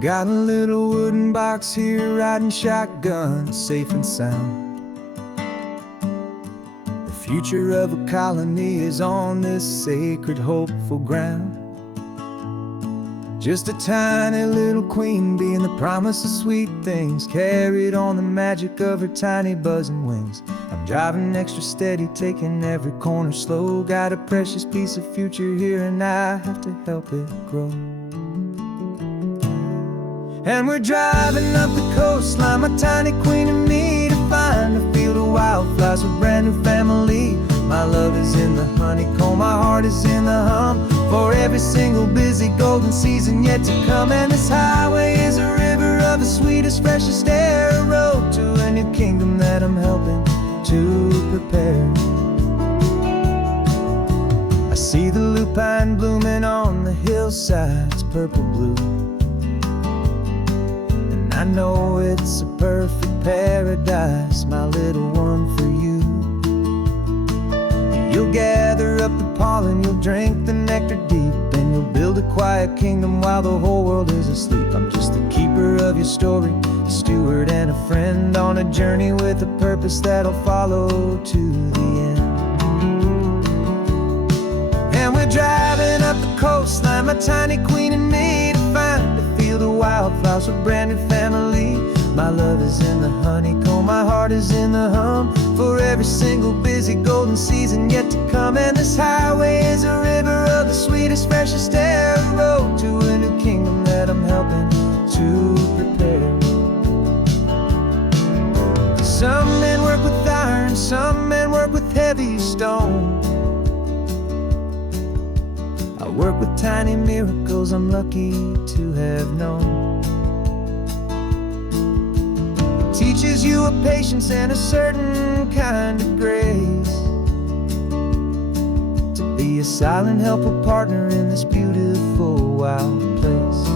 Got a little wooden box here, riding shotgun, safe and sound. The future of a colony is on this sacred, hopeful ground. Just a tiny little queen bee and the promise of sweet things, carried on the magic of her tiny buzzing wings. I'm driving extra steady, taking every corner slow. Got a precious piece of future here and I have to help it grow. And we're driving up the coastline, my tiny queen and me, to find a field of wildflowers with brand new family. My love is in the honeycomb, my heart is in the hum, for every single busy golden season yet to come. And this highway is a river of the sweetest, freshest air, a road to a new kingdom that I'm helping to prepare. I see the lupine blooming on the hillsides, purple blue, and I know it's a perfect paradise, my little one, for you. You'll gather up the pollen, you'll drink the nectar deep, and you'll build a quiet kingdom while the whole world is asleep. I'm just the keeper of your story, a steward and a friend, on a journey with a purpose that'll follow to the end. And we're driving up the coastline, my tiny queen and me, to find a field of wildflowers with brand new family. My love is in the honeycomb, my heart is in the hum, for every single busy golden season yet to come. And this highway is a river of the sweetest, freshest air, a road to a new kingdom that I'm helping to prepare. Some men work with iron, some men work with heavy stone. I work with tiny miracles I'm lucky to have known. Teaches you a patience and a certain kind of grace, to be a silent, helpful partner in this beautiful, wild place.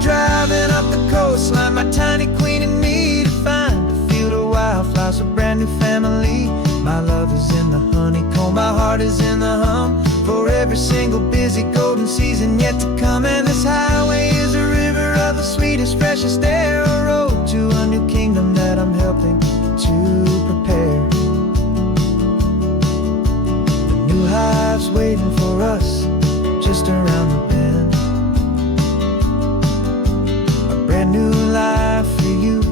Driving up the coastline, my tiny queen and me, to find a field of wildflowers, a brand new family. My love is in the honeycomb, my heart is in the hum, for every single busy golden season yet to come. And this highway is a river of the sweetest, freshest air, a road to a new kingdom that I'm helping to prepare. The new hive's waiting for us just around the bend. Brand new life for you,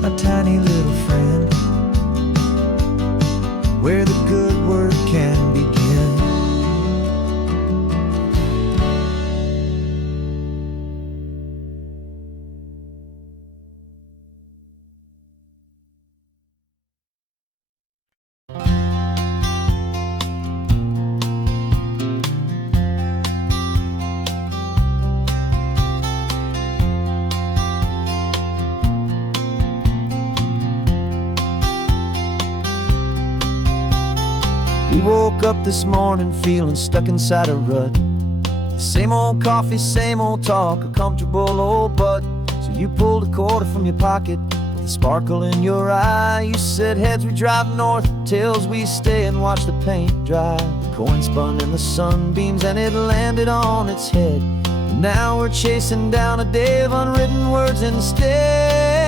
my tiny little friend, where the good work can begin. We woke up this morning feeling stuck inside a rut. Same old coffee, same old talk, a comfortable old butt. So you pulled a quarter from your pocket with a sparkle in your eye. You said, heads we drive north, tails we stay and watch the paint dry. The coin spun in the sunbeams and it landed on its head. And now we're chasing down a day of unwritten words instead.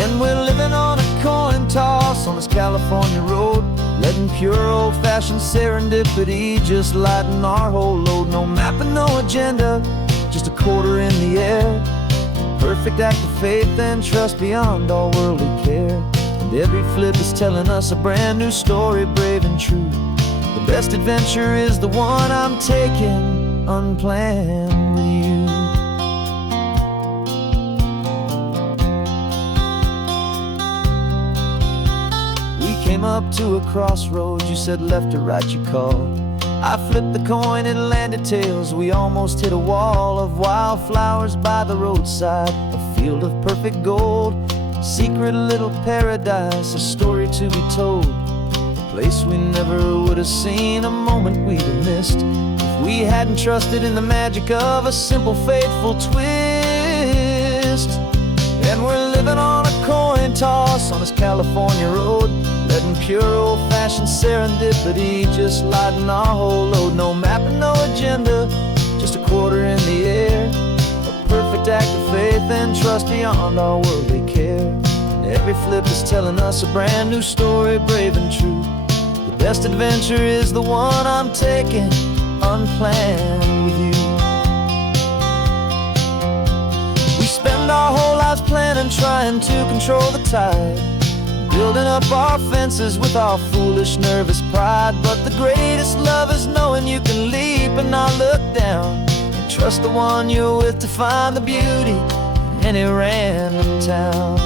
And we're living on a coin toss on this California road, letting pure old-fashioned serendipity just lighten our whole load. No map and no agenda, just a quarter in the air. Perfect act of faith and trust beyond all worldly care. And every flip is telling us a brand new story, brave and true. The best adventure is the one I'm taking, unplanned with you. Came up to a crossroads, you said left or right you called. I flipped the coin, it landed tails. We almost hit a wall of wildflowers by the roadside, a field of perfect gold, secret little paradise, a story to be told, a place we never would have seen, a moment we'd have missed if we hadn't trusted in the magic of a simple, faithful twist. And we're living on a coin toss on this California road, letting pure old-fashioned serendipity just lighten our whole load. No map and no agenda, just a quarter in the air, a perfect act of faith and trust beyond our worldly care. And every flip is telling us a brand new story, brave and true. The best adventure is the one I'm taking, unplanned with you. We spend our whole lives planning, trying to control the tide, building up our fences with our foolish, nervous pride. But the greatest love is knowing you can leap and not look down, and trust the one you're with to find the beauty in any random town.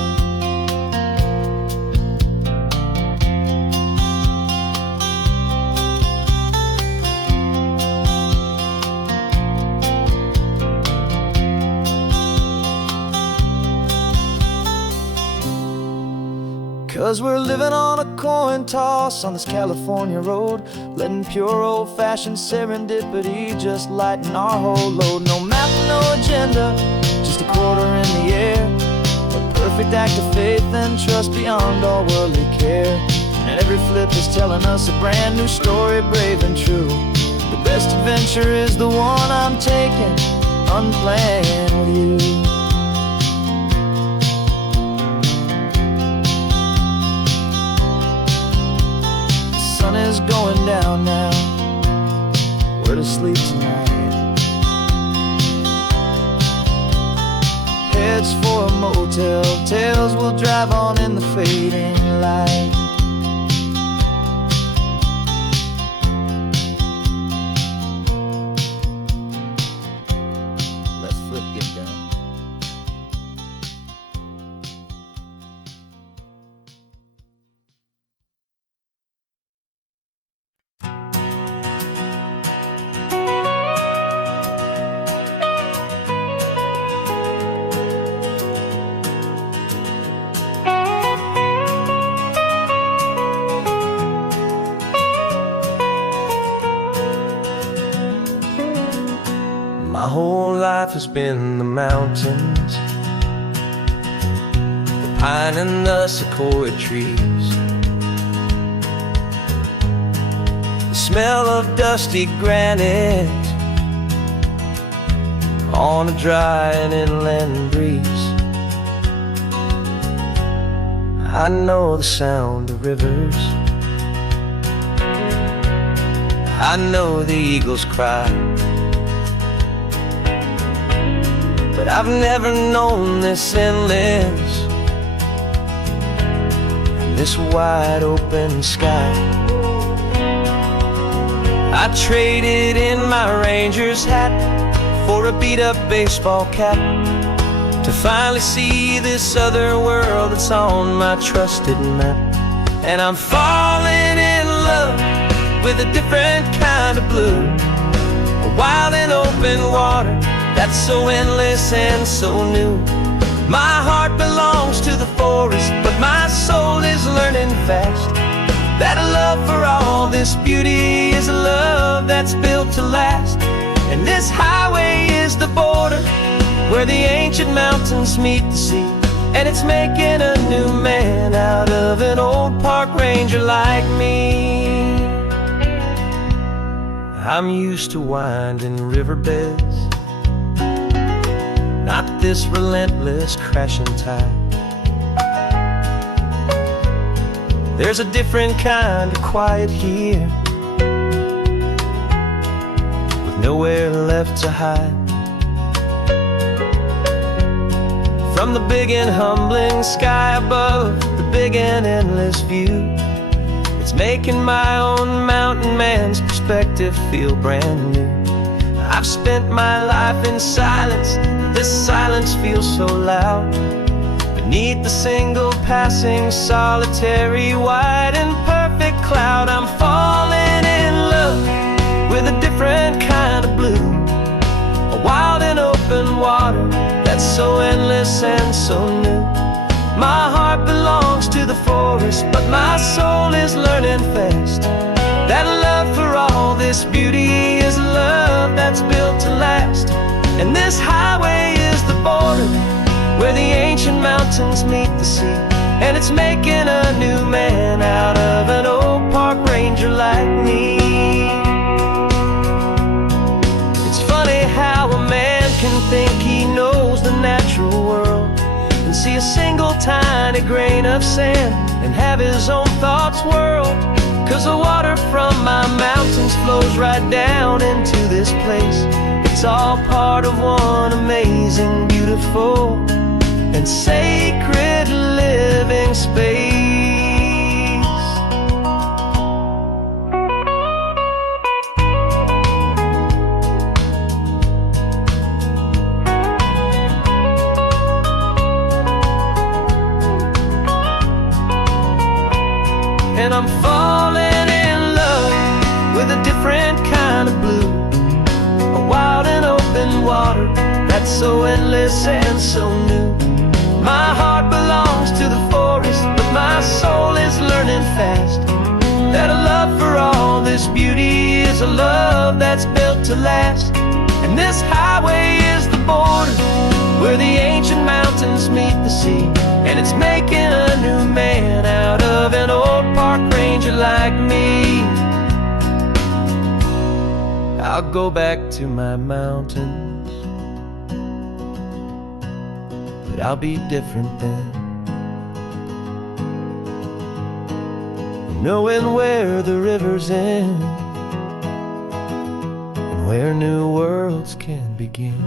'Cause we're living on a coin toss on this California road, letting pure old-fashioned serendipity just lighten our whole load. No map, no agenda, just a quarter in the air, a perfect act of faith and trust beyond all worldly care. And every flip is telling us a brand new story, brave and true. The best adventure is the one I'm taking, unplanned with you. The sun is going down now, we're to sleep tonight. Heads for a motel, tails will drive on in the fading light. Let's flip get done. My whole life has been the mountains, the pine and the sequoia trees, the smell of dusty granite on a dry and inland breeze. I know the sound of rivers, I know the eagles cry, but I've never known this endless, this wide open sky. I traded in my ranger's hat for a beat-up baseball cap to finally see this other world that's on my trusted map. And I'm falling in love with a different kind of blue, a wild and open water that's so endless and so new. My heart belongs to the forest, but my soul is learning fast that a love for all this beauty is a love that's built to last. And this highway is the border where the ancient mountains meet the sea, and it's making a new man out of an old park ranger like me. I'm used to winding riverbeds, not this relentless crashing tide. There's a different kind of quiet here, with nowhere left to hide. From the big and humbling sky above, the big and endless view, it's making my own mountain man's perspective feel brand new. I've spent my life in silence, this silence feels so loud. Beneath the single passing solitary white and perfect cloud, I'm falling in love with a different kind of blue. A wild and open water that's so endless and so new. My heart belongs to the forest, but my soul is learning fast that love for all this beauty is love that's built to last. And this highway is the border where the ancient mountains meet the sea, and it's making a new man out of an old park ranger like me. It's funny how a man can think he knows the natural world and see a single tiny grain of sand and have his own thoughts whirled. 'Cause the water from my mountains flows right down into this place. It's all part of one amazing, beautiful, and sacred living space. And I'm falling in love with a different kind of blue. A wild and open water that's so endless and so new. My heart belongs to the forest, but my soul is learning fast that a love for all this beauty is a love that's built to last. And this highway is the border where the ancient mountains meet the sea, and it's making a new man out of an old park ranger like me. I'll go back to my mountains, but I'll be different then, knowing where the rivers end and where new worlds can begin.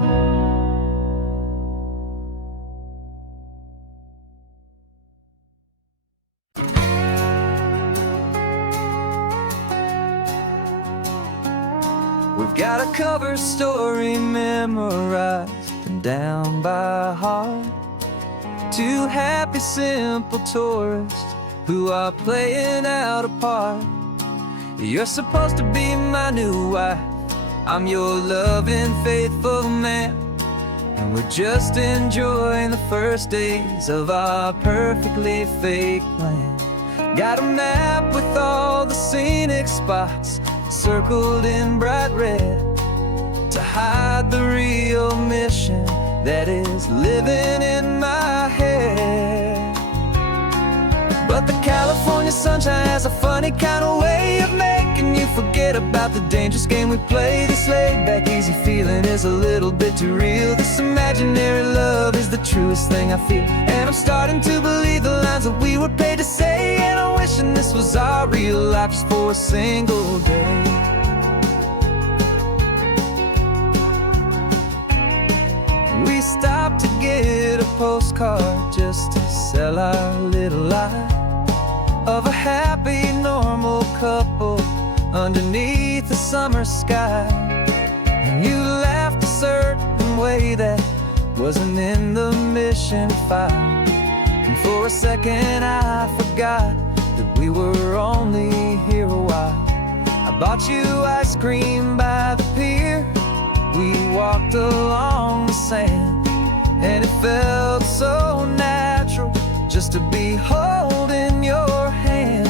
We've got a cover story memorized and down by heart. Two happy, simple tourists who are playing out a part. You're supposed to be my new wife, I'm your loving, faithful man, and we're just enjoying the first days of our perfectly fake plan. Got a map with all the scenic spots circled in bright red to hide the real mission that is living in my head. But the California sunshine has a funny kind of way of making you forget about the dangerous game we play. This laid-back, easy feeling is a little bit too real. This imaginary love is the truest thing I feel, and I'm starting to believe the lines that we were paid to say. And I'm wishing this was our real life just for a single day. We stopped to get a postcard just to sell our little lie of a happy, normal couple underneath the summer sky. And you laughed a certain way that wasn't in the mission file, and for a second I forgot that we were only here a while. I bought you ice cream by the pier, we walked along the sand, and it felt so natural just to be holding your hand.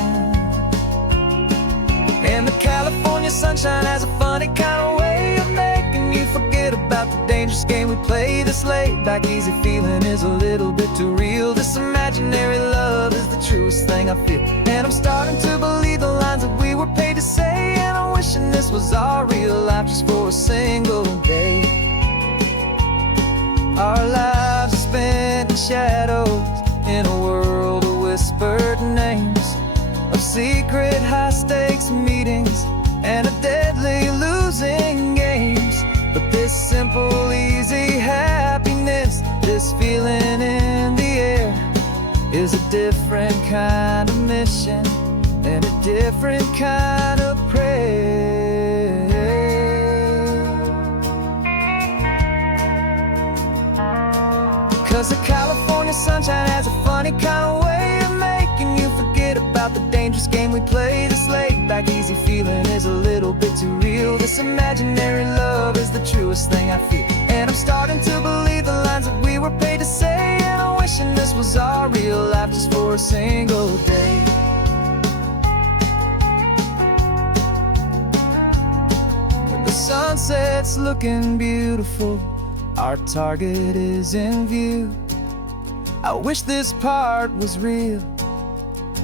And the California sunshine has a funny kind of way of making you forget about the dangerous game we play. This laid-back, easy feeling is a little bit too real. This imaginary love is the truest thing I feel, and I'm starting to believe the lines that we were paid to say. And I'm wishing this was our real life just for a single day. Our lives are spent in shadows in a world of whispered names, of secret high-stakes meetings and a deadly losing games. But this simple, easy happiness, this feeling in the air, is a different kind of mission and a different kind of prayer. 'Cause the California sunshine has a funny kind of way of making you forget about the dangerous game we play. This laid-back, easy feeling is a little little bit too real. This imaginary love is the truest thing I feel. And I'm starting to believe the lines that we were paid to say. And I'm wishing this was our real life just for a single day. When the sunset's looking beautiful, our target is in view. I wish this part was real,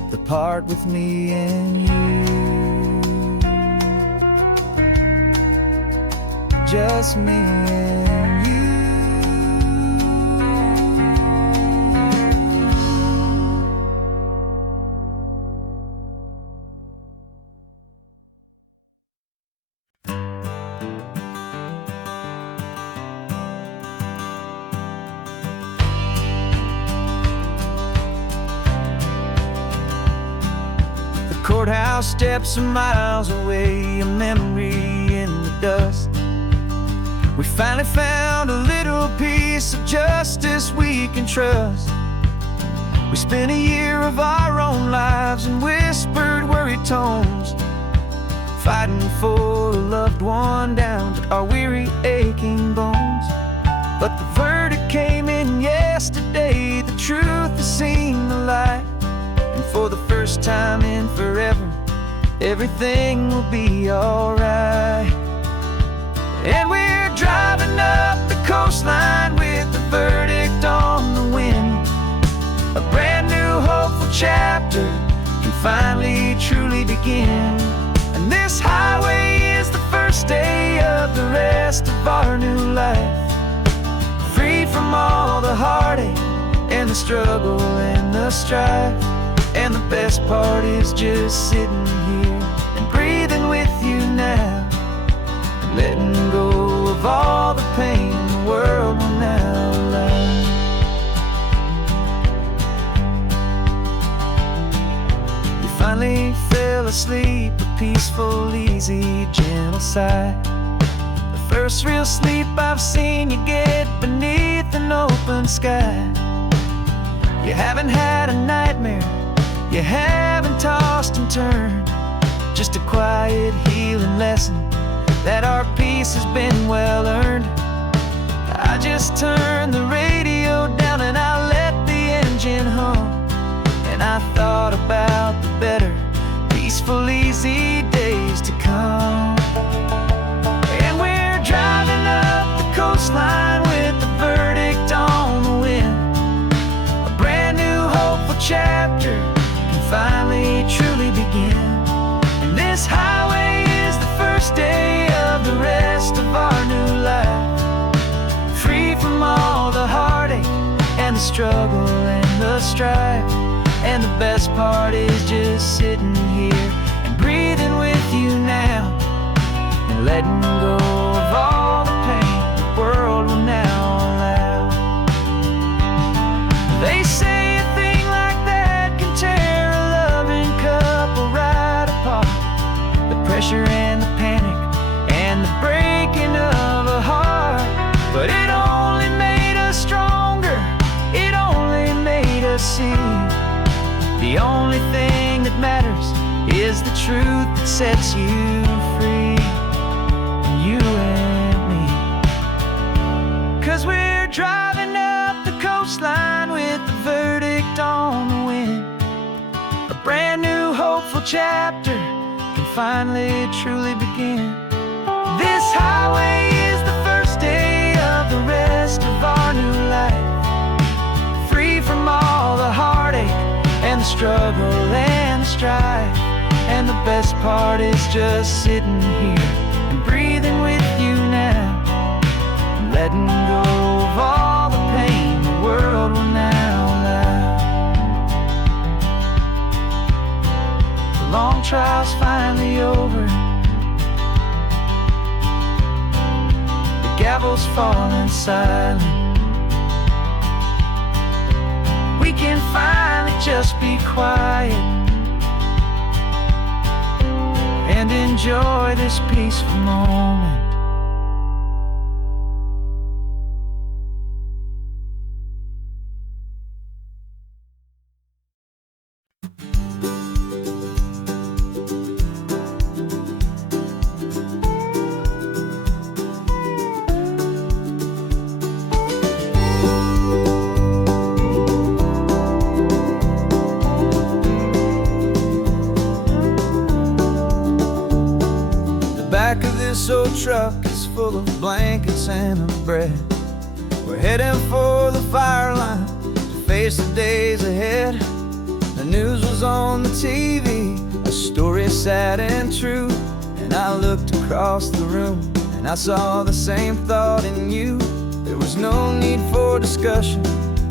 the part with me and you. Just me and you. Courthouse steps are miles away, a memory in the dust. We finally found a little piece of justice we can trust. We spent a year of our own lives in whispered, worried tones, fighting for a loved one down to our weary, aching bones. But the verdict came in yesterday, the truth has seen the light. And for the first time in forever, everything will be alright. And we're driving up the coastline with the verdict on the wind. A brand new hopeful chapter can finally truly begin. And this highway is the first day of the rest of our new life. Free from all the heartache and the struggle and the strife. And the best part is just sitting here and breathing with you now, and letting go of all the pain the world will now allow. You finally fell asleep, a peaceful, easy, gentle sigh. The first real sleep I've seen you get beneath an open sky. You haven't had a nightmare, you haven't tossed and turned, just a quiet healing lesson that our peace has been well earned. I just turned the radio down and I let the engine hum, and I thought about the better, peaceful, easy days to come. And we're driving up the coastline with the verdict on the wind. A brand new hopeful chapter finally truly begin. And this highway is the first day of the rest of our new life. Free from all the heartache and the struggle and the strife. And the best part is just sitting here and breathing with you now, and letting go of all the pain the world will now allow. They say a thing like that can tear a loving couple right apart. The pressure and the panic and the breaking of a heart. But it only made us stronger, it only made us see the only thing that matters is the truth that sets you free, you and me. 'Cause we're driving up the coastline with the verdict on the wind. A brand new hopeful chapter can finally truly begin. This highway is the first day of the rest of our new life. Free from all the heartache and the struggle and the strife. And the best part is just sitting here and breathing with you now, and letting go of all the pain the world will now allow. The long trial's finally over, the gavel's falling silent. We can finally just be quiet and enjoy this peaceful moment. truck is full of blankets and a bread. We're heading for the fire line to face the days ahead. The news was on the TV, a story sad and true. And I looked across the room and I saw the same thought in you. There was no need for discussion,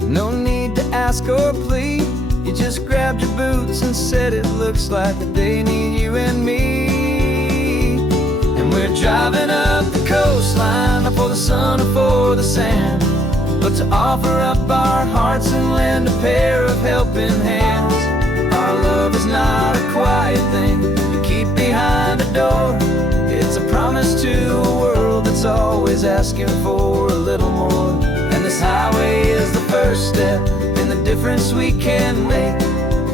no need to ask or plead. You just grabbed your boots and said it looks like they need you and me. And we're driving up the coastline, not for the sun or for the sand, but to offer up our hearts and lend a pair of helping hands. Our love is not a quiet thing you keep behind a door. It's a promise to a world that's always asking for a little more. And this highway is the first step in the difference we can make,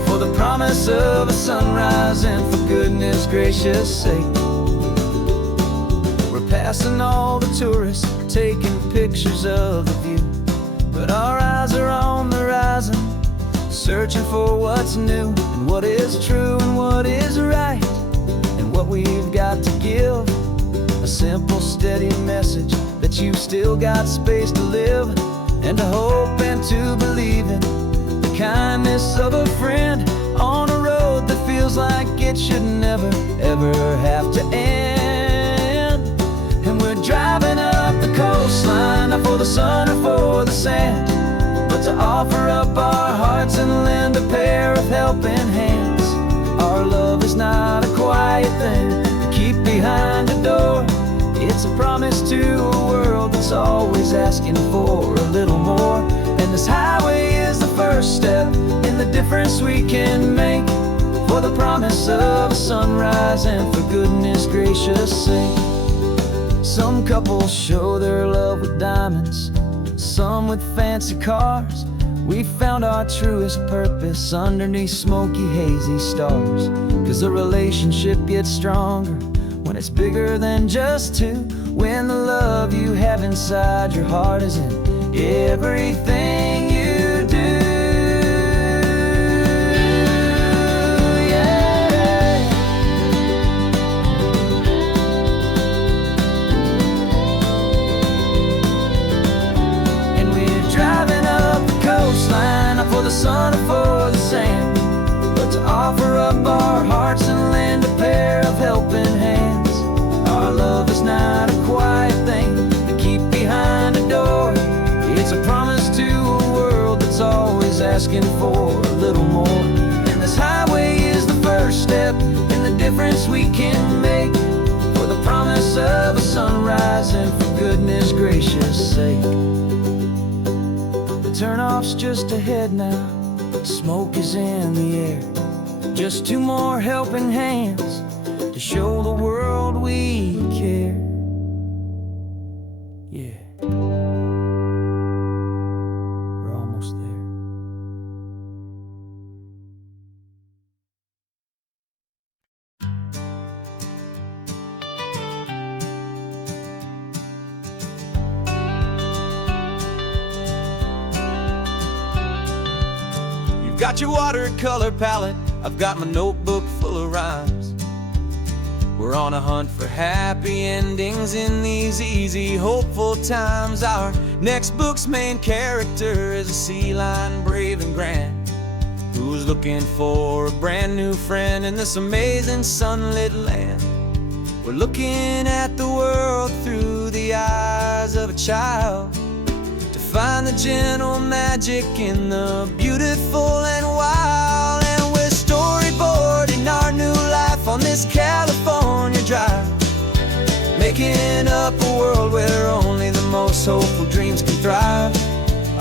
for the promise of a sunrise and for goodness gracious sake. We're passing all the tourists, taking pictures of the view, but our eyes are on the horizon, searching for what's new and what is true and what is right, and what we've got to give. A simple, steady message that you've still got space to live, and to hope and to believe in the kindness of a friend on a road that feels like it should never, ever have to end. And we're driving up the coastline, not for the sun or for the sand, but to offer up our hearts and lend a pair of helping hands. Our love is not a quiet thing to keep behind a door. It's a promise to a world that's always asking for a little more. And this highway is the first step in the difference we can make, for the promise of a sunrise and for goodness gracious sake. Some couples show their love with diamonds, some with fancy cars. We found our truest purpose underneath smoky, hazy stars. 'Cause a relationship gets stronger when it's bigger than just two, when the love you have inside your heart is in everything you do. Yeah. And we're driving up the coastline, not for the sun or for the sand, but to offer up our hearts and lend a pair of helping hands. Our love is not a quiet thing to keep behind a door. It's a promise to a world that's always asking for a little more. And this highway is the first step in the difference we can make, for the promise of a sunrise and for goodness gracious sake. The turnoff's just ahead now, smoke is in the air. Just two more helping hands to show the world we care. Yeah, we're almost there. You've got your watercolor palette, I've got my notebook full of rhymes. We're on a hunt for happy endings in these easy, hopeful times. Our next book's main character is a sea lion, brave and grand, who's looking for a brand new friend in this amazing sunlit land. We're looking at the world through the eyes of a child, to find the gentle magic in the beautiful and wild. And we're storyboarding our new life on this California drive, making up a world where only the most hopeful dreams can thrive.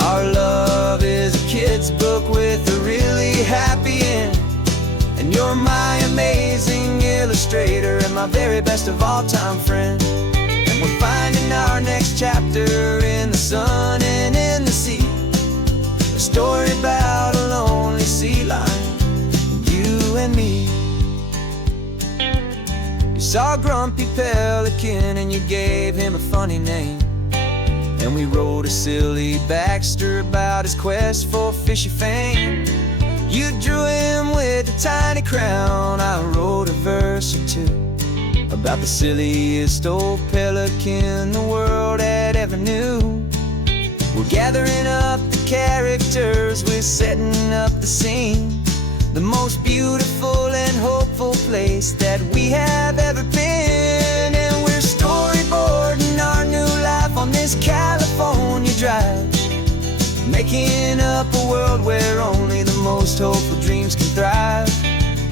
Our love is a kid's book with a really happy end, and you're my amazing illustrator and my very best of all time friend. And we're finding our next chapter in the sun and in the sea, a story about a lonely sea lion, you and me. You saw a grumpy pelican and you gave him a funny name, and we wrote a silly Baxter about his quest for fishy fame. You drew him with a tiny crown, I wrote a verse or two about the silliest old pelican the world had ever knew. We're gathering up the characters, we're setting up the scene, the most beautiful and hopeful place that we have ever been. And we're storyboarding our new life on this California drive, making up a world where only the most hopeful dreams can thrive.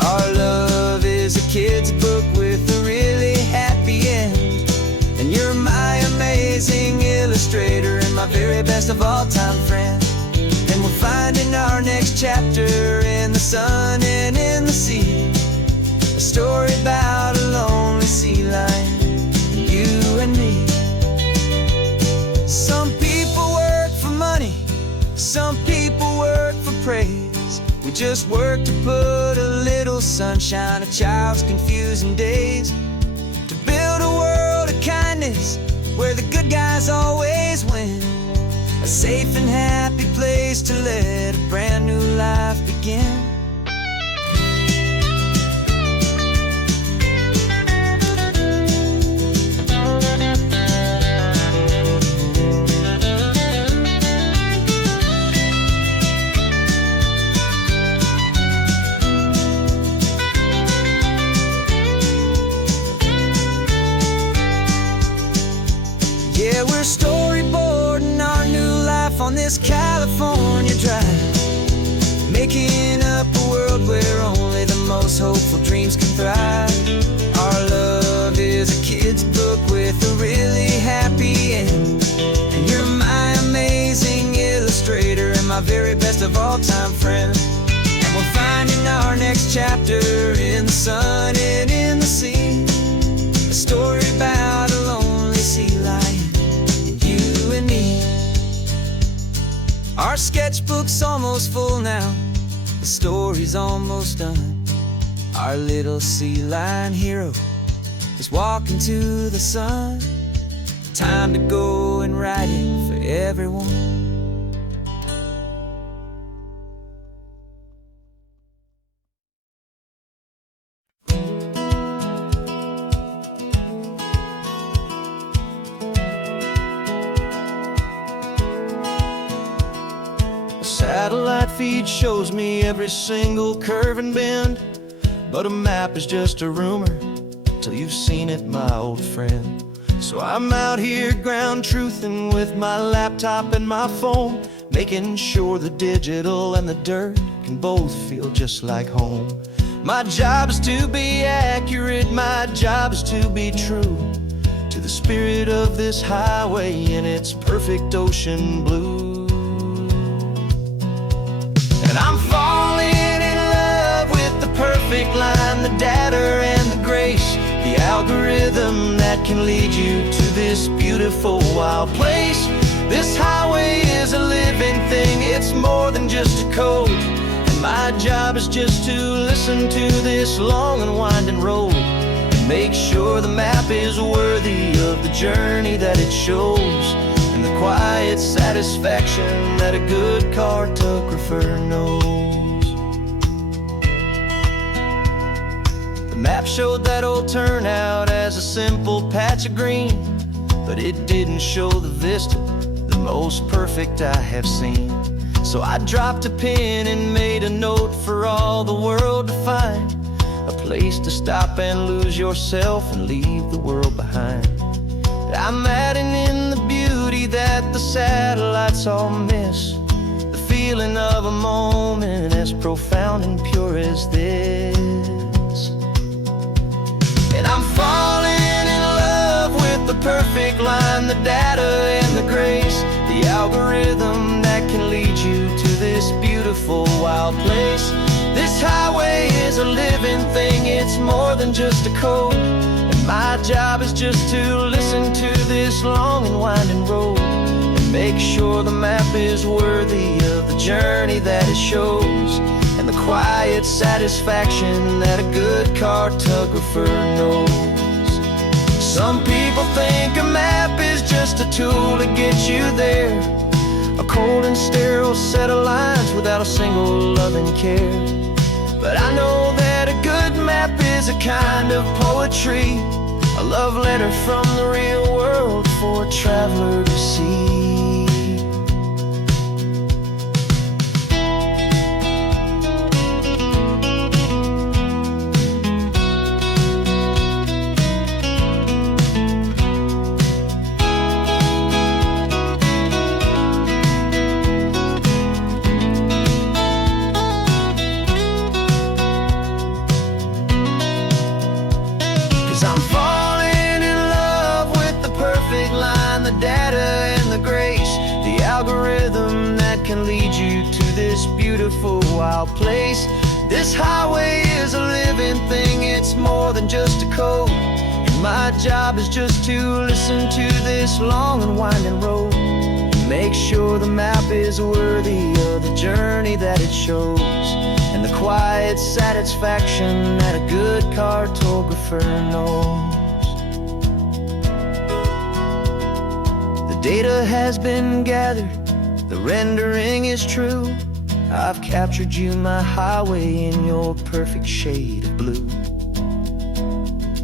Our love is a kid's book with a really happy end, and you're my amazing illustrator and my very best of all time friend. And we're finding our next chapter in the sun and in the sea, a story about a lonely sea lion, you and me. Some people work for money, some people work for praise. We just work to put a little sunshine, a child's confusing days, to build a world of kindness where the good guys always win, a safe and happy place to let a brand new life begin. Yeah, we're storyboarding our new life on this California drive, making up a world where only the most hopeful dreams can thrive. Our love is a kid's book with a really happy end, and you're my amazing illustrator and my very best of all time friend. And we're finding our next chapter in the sun and in the sea, a story about a lonely sea lion, you and me. Our sketchbook's almost full now, the story's almost done. Our little sea lion hero is walking to the sun. Time to go and write it for everyone. Satellite feed shows me every single curve and bend, but a map is just a rumor till you've seen it, my old friend. So I'm out here ground truthing with my laptop and my phone, making sure the digital and the dirt can both feel just like home. My job is to be accurate, my job is to be true to the spirit of this highway in its perfect ocean blue. And I'm falling in love with the perfect line, the data and the grace, the algorithm that can lead you to this beautiful wild place. This highway is a living thing, it's more than just a code, and my job is just to listen to this long and winding road and make sure the map is worthy of the journey that it shows, and the quiet satisfaction that a good cartographer knows. The map showed that old turnout as a simple patch of green, but it didn't show the vista, the most perfect I have seen. So I dropped a pin and made a note for all the world to find, a place to stop and lose yourself and leave the world behind. I'm adding in the beauty that the satellites all miss, the feeling of a moment as profound and pure as this. And I'm falling in love with the perfect line, the data and the grace, the algorithm that can lead you to this beautiful wild place. This highway is a living thing, it's more than just a code, and my job is just to listen to this long and winding road and make sure the map is worthy of the journey that it shows, and the quiet satisfaction that a good cartographer knows. Some people think a map is just a tool to get you there, a cold and sterile set of lines without a single loving care. But I know that a good map is a kind of poetry a love letter from the real world for a traveler to see. I'm falling in love with the perfect line, the data and the grace, the algorithm that can lead you to this beautiful wild place. This highway is a living thing, it's more than just a code. And my job is just to listen to this long and winding road and make sure the map is worthy of the journey that it shows, and the quiet satisfaction that a good cartographer knows. The data has been gathered, the rendering is true. I've captured you, my highway, in your perfect shade of blue.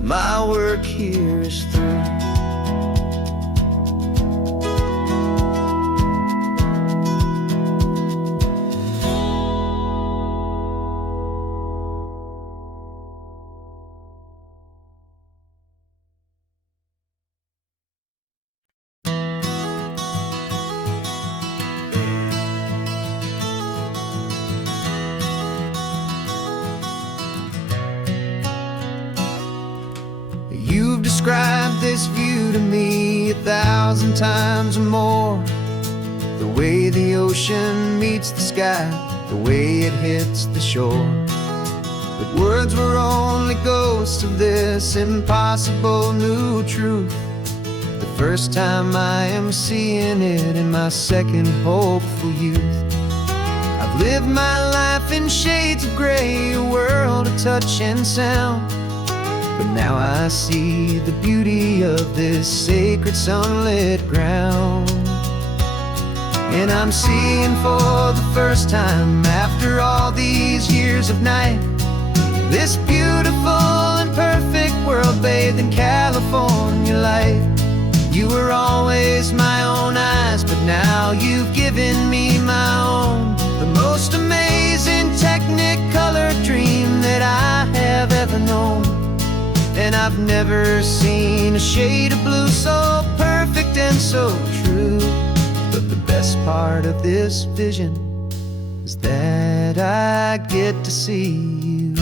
My work here is through. You've described this view to me 1,000 times or more. The way the ocean meets the sky, the way it hits the shore. But words were only ghosts of this impossible new truth. The first time I am seeing it in my second hopeful youth. I've lived my life in shades of gray, a world of touch and sound. But now I see the beauty of this sacred sunlit ground. And I'm seeing for the first time, after all these years of night, this beautiful and perfect world bathed in California light. You were always my own eyes, but now you've given me my own. The most amazing Technicolor dream that I have ever known. And I've never seen a shade of blue so perfect and so true. But the best part of this vision is that I get to see you.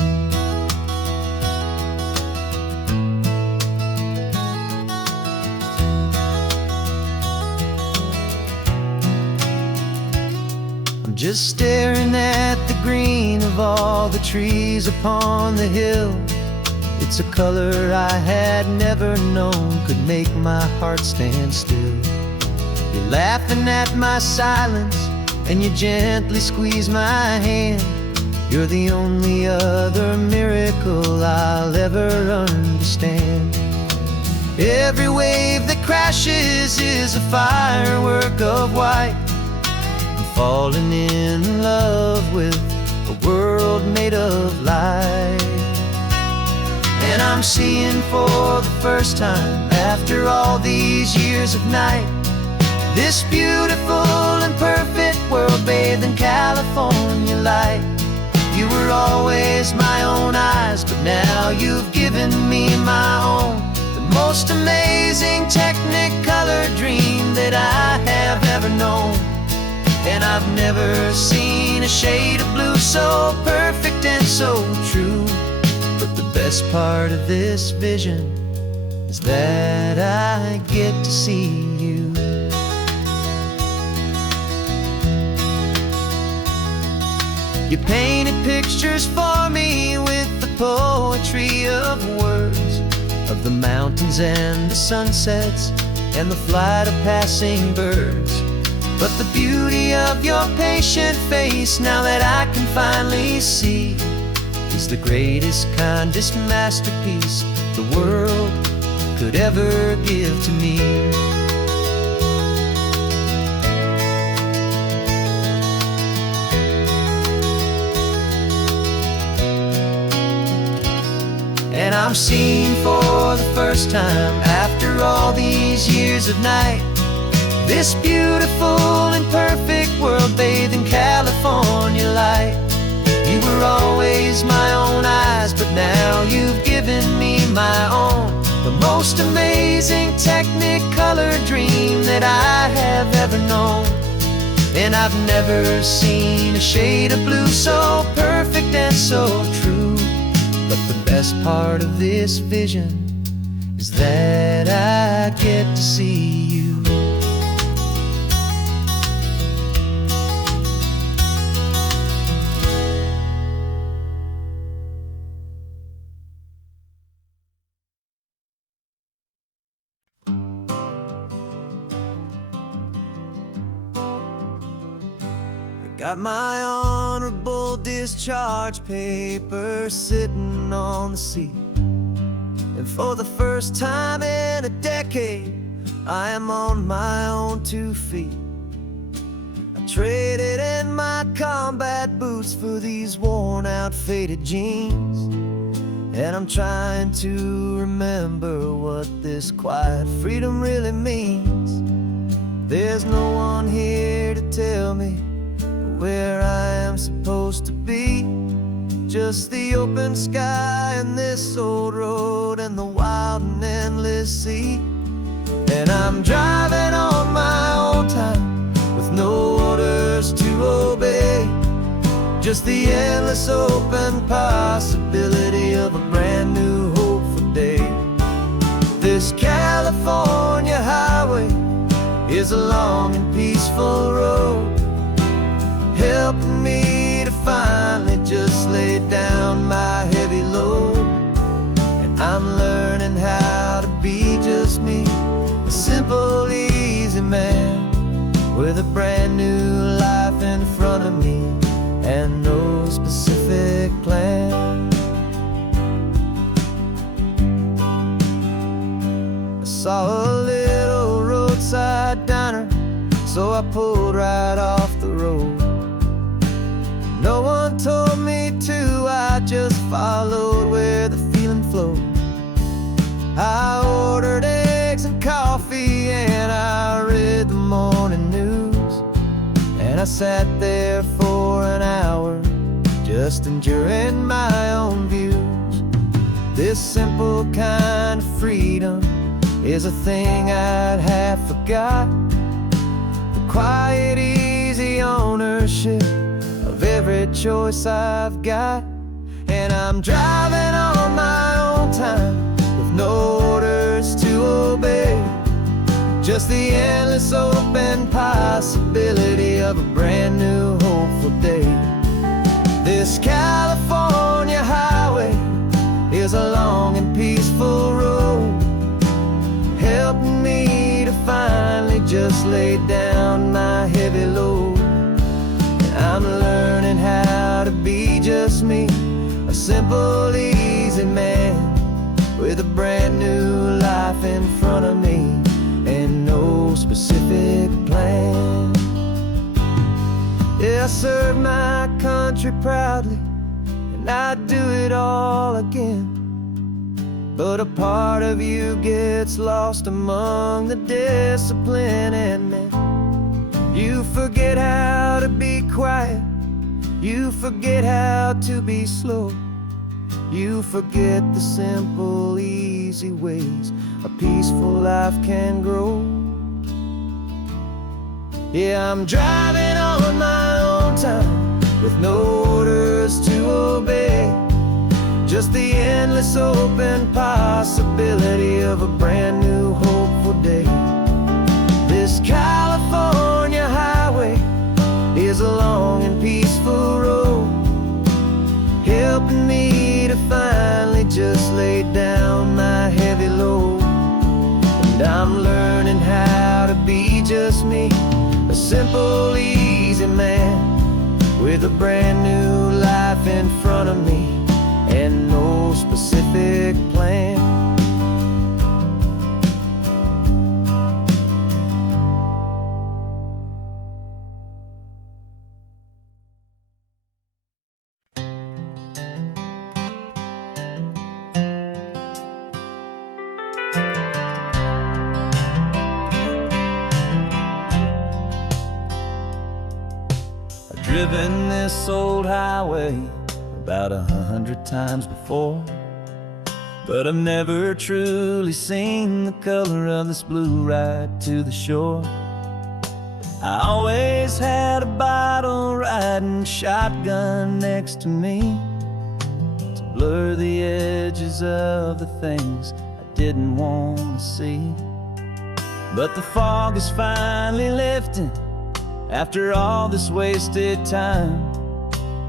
I'm just staring at the green of all the trees upon the hill. It's a color I had never known could make my heart stand still. You're laughing at my silence, and you gently squeeze my hand. You're the only other miracle I'll ever understand. Every wave that crashes is a firework of white. I'm falling in love with a world made of light. And I'm seeing for the first time, after all these years of night, this beautiful and perfect world bathed in California light. You were always my own eyes, but now you've given me my own. The most amazing Technicolor dream that I have ever known. And I've never seen a shade of blue so perfect and so true. But the best part of this vision is that I get to see you. You painted pictures for me with the poetry of words, of the mountains and the sunsets and the flight of passing birds. But the beauty of your patient face, now that I can finally see, is the greatest, kindest masterpiece the world could ever give to me. And And I'm seeing for the first time, after all these years of night, this beautiful and perfect world bathed in California light. You were always my own eyes, but now you've given me my own, the most amazing technicolor dream that I have ever known. And I've never seen a shade of blue so perfect and so true. But the best part of this vision is that I get to see you. Got my honorable discharge paper sitting on the seat, and for the first time in a decade, I am on my own 2 feet. I traded in my combat boots for these worn out faded jeans, and I'm trying to remember what this quiet freedom really means. There's no one here to tell me where I am supposed to be, just the open sky and this old road and the wild and endless sea. And I'm driving on my own time with no orders to obey, just the endless open possibility of a brand new hopeful day. This California highway is a long and peaceful road, helping me to finally just lay down my heavy load. And I'm learning how to be just me, a simple, easy man with a brand new life in front of me and no specific plan. I saw a little roadside diner, so I pulled right off the road. No one told me to, I just followed where the feeling flowed. I ordered eggs and coffee and I read the morning news, and I sat there for an hour just enduring my own views. This simple kind of freedom is a thing I'd half forgot, the quiet, easy ownership of every choice I've got. And I'm driving on my own time with no orders to obey, just the endless open possibility of a brand new hopeful day. This California highway is a long and peaceful road, helping me to finally just lay down my heavy load. I'm learning how to be just me, a simple, easy man with a brand new life in front of me and no specific plan. Yeah, I serve my country proudly and I'd do it all again, but a part of you gets lost among the discipline and men. You forget how to be quiet, you forget how to be slow, you forget the simple, easy ways a peaceful life can grow. Yeah, I'm driving on my own time with no orders to obey, just the endless open possibility of a brand new hopeful day. This California highway is a long and peaceful road, helping me to finally just lay down my heavy load. And I'm learning how to be just me, a simple, easy man with a brand new life in front of me and no specific plan. driven this old highway about 100 times before, but I've never truly seen the color of this blue ride to the shore. I always had a bottle riding shotgun next to me to blur the edges of the things I didn't want to see. But the fog is finally lifting after all this wasted time,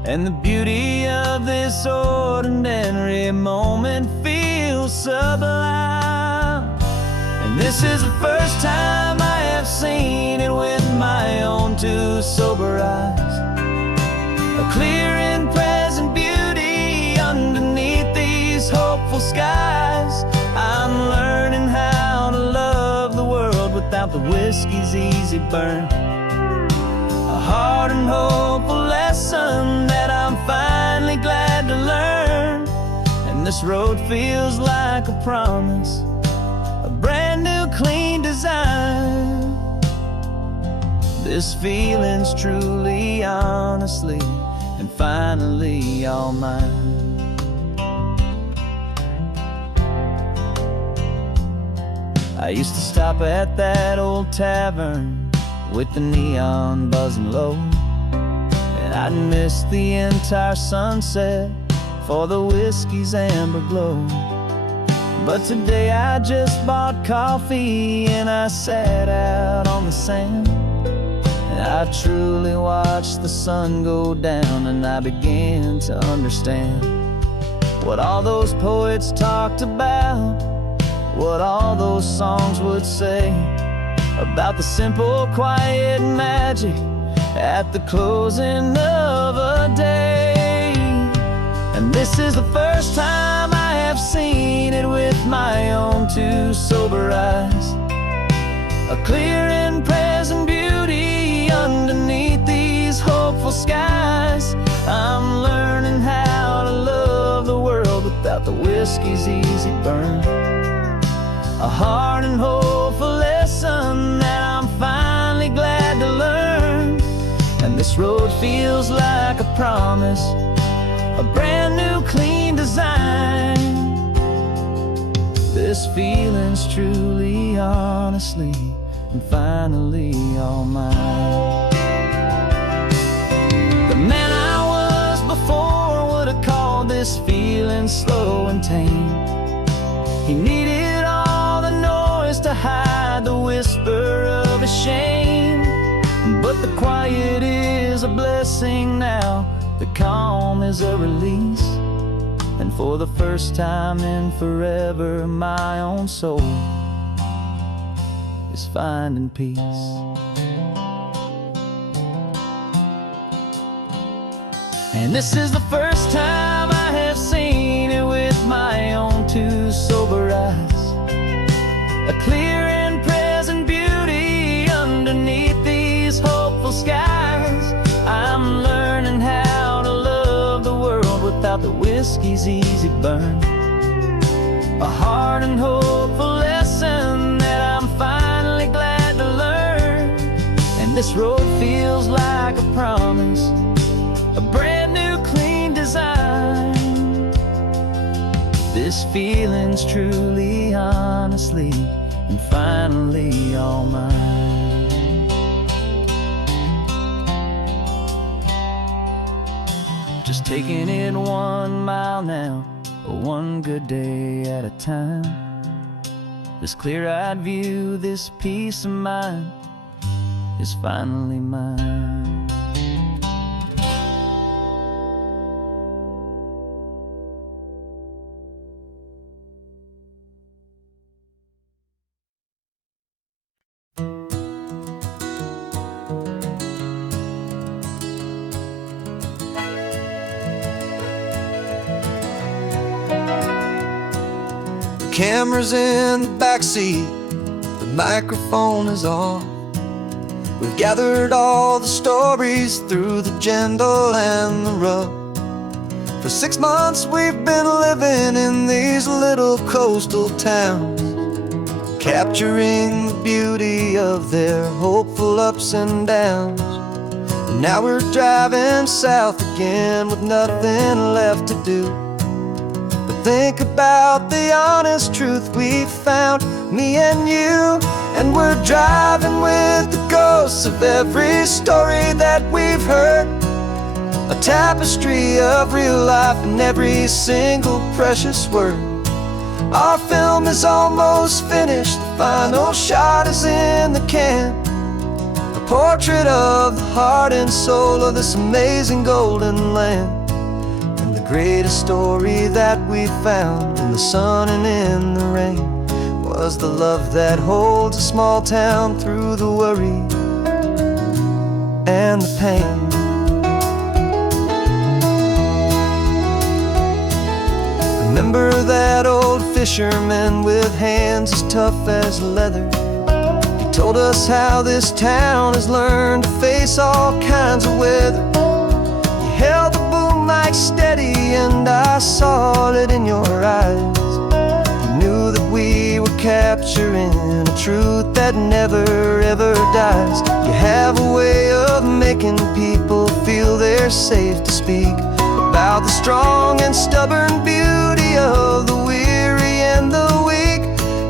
and the beauty of this ordinary moment feels sublime. And this is the first time I have seen it with my own two sober eyes. A clear and present beauty underneath these hopeful skies. I'm learning how to love the world without the whiskey's easy burn. A hard and hopeful lesson that I'm finally glad to learn. And this road feels like a promise, a brand new clean design. This feeling's truly, honestly, and finally all mine. I used to stop at that old tavern with the neon buzzing low, and I'd miss the entire sunset for the whiskey's amber glow. But today I just bought coffee and I sat out on the sand, and I truly watched the sun go down, and I began to understand what all those poets talked about, what all those songs would say about the simple, quiet magic at the closing of a day. And this is the first time I have seen it with my own two sober eyes. A clear and present beauty underneath these hopeful skies. I'm learning how to love the world without the whiskey's easy burn. A hard and hopeful lesson that I'm finally glad to learn. And this road feels like a promise, a brand new clean design. This feeling's truly, honestly, and finally all mine. The man I was before would have called this feeling slow and tame. He needed all the noise to hide the whisper of his shame. But the quiet is a blessing now, the calm is a release. And for the first time in forever, my own soul is finding peace. And this is the first time I have seen it with my own two sober eyes. A clear and present beauty underneath these hopeful skies. I'm learning how to love the world without the whiskey's easy burn. A hard and hopeful lesson that I'm finally glad to learn. And this road feels like a promise, a brand new clean design. This feeling's truly, honestly, and finally all mine. Just taking it 1 mile now, one good day at a time. This clear-eyed view, this peace of mind is finally mine. Camera's in the backseat, the microphone is on. We've gathered all the stories through the gentle and the rough. For 6 months we've been living in these little coastal towns, capturing the beauty of their hopeful ups and downs. Now we're driving south again with nothing left to do. But think about the honest truth we found, me and you. And we're driving with the ghosts of every story that we've heard, a tapestry of real life in every single precious word. Our film is almost finished, the final shot is in the can, a portrait of the heart and soul of this amazing golden land. And the greatest story that we found in the sun and in the rain was the love that holds a small town through the worry and the pain. Remember that old fisherman with hands as tough as leather? He told us how this town has learned to face all kinds of weather. You held the boom mic steady and I saw it in your eyes. You knew that we were capturing a truth that never ever dies. You have a way of making people feel they're safe to speak about the strong and stubborn beauty of the weary and the weak.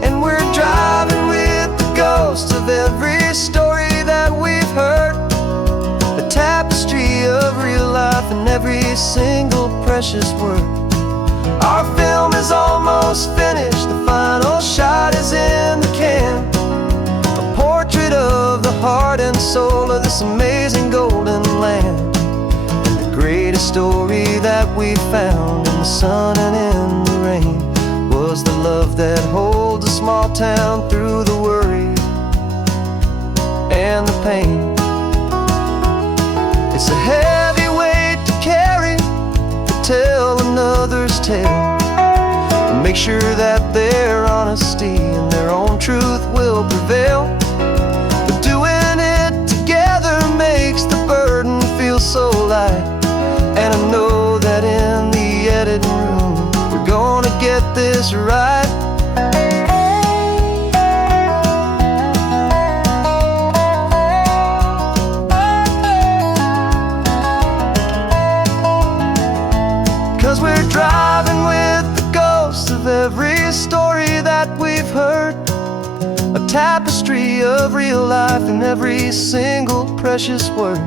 And we're driving with the ghosts of every story that we've heard, the tapestry of real life in every single precious word. Our film is almost finished, the final shot is in the can, a portrait of the heart and soul of this amazing golden land. Greatest story that we found in the sun and in the rain was the love that holds a small town through the worry and the pain. It's a heavy weight to carry, to tell another's tale, and make sure that their honesty and their own truth will prevail. But doing it together makes the burden feel so light. And I know that in the editing room we're gonna get this right. 'Cause we're driving with the ghosts of every story that we've heard, a tapestry of real life in every single precious word.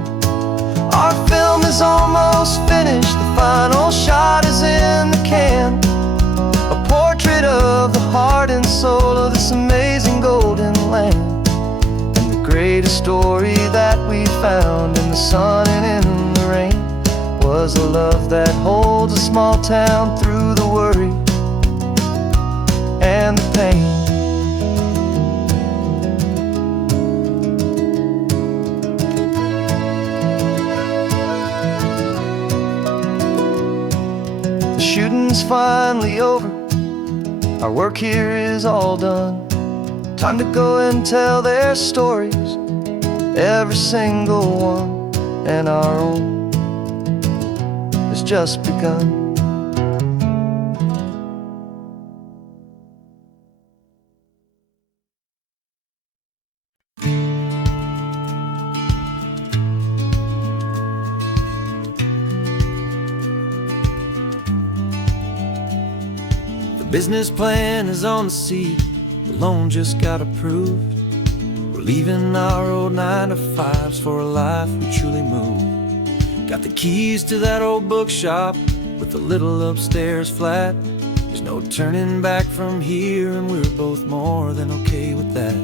Our film is almost finished, the final shot is in the can, a portrait of the heart and soul of this amazing golden land. And the greatest story that we found in the sun and in the rain was a love that holds a small town through the worry and the pain. Shooting's finally over, our work here is all done. Time to go and tell their stories, every single one, and our own has just begun. Business plan is on the seat, the loan just got approved. We're leaving our old 9-to-5s for a life we truly move. Got the keys to that old bookshop with the little upstairs flat. There's no turning back from here, and we're both more than okay with that.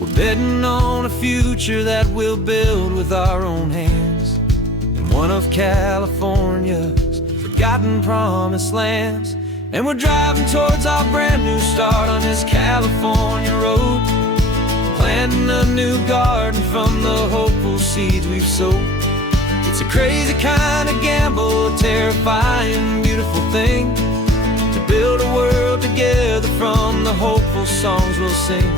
We're betting on a future that we'll build with our own hands, in one of California's forgotten promised lands. And we're driving towards our brand new start on this California road, planting a new garden from the hopeful seeds we've sowed. It's a crazy kind of gamble, a terrifying, beautiful thing, to build a world together from the hopeful songs we'll sing.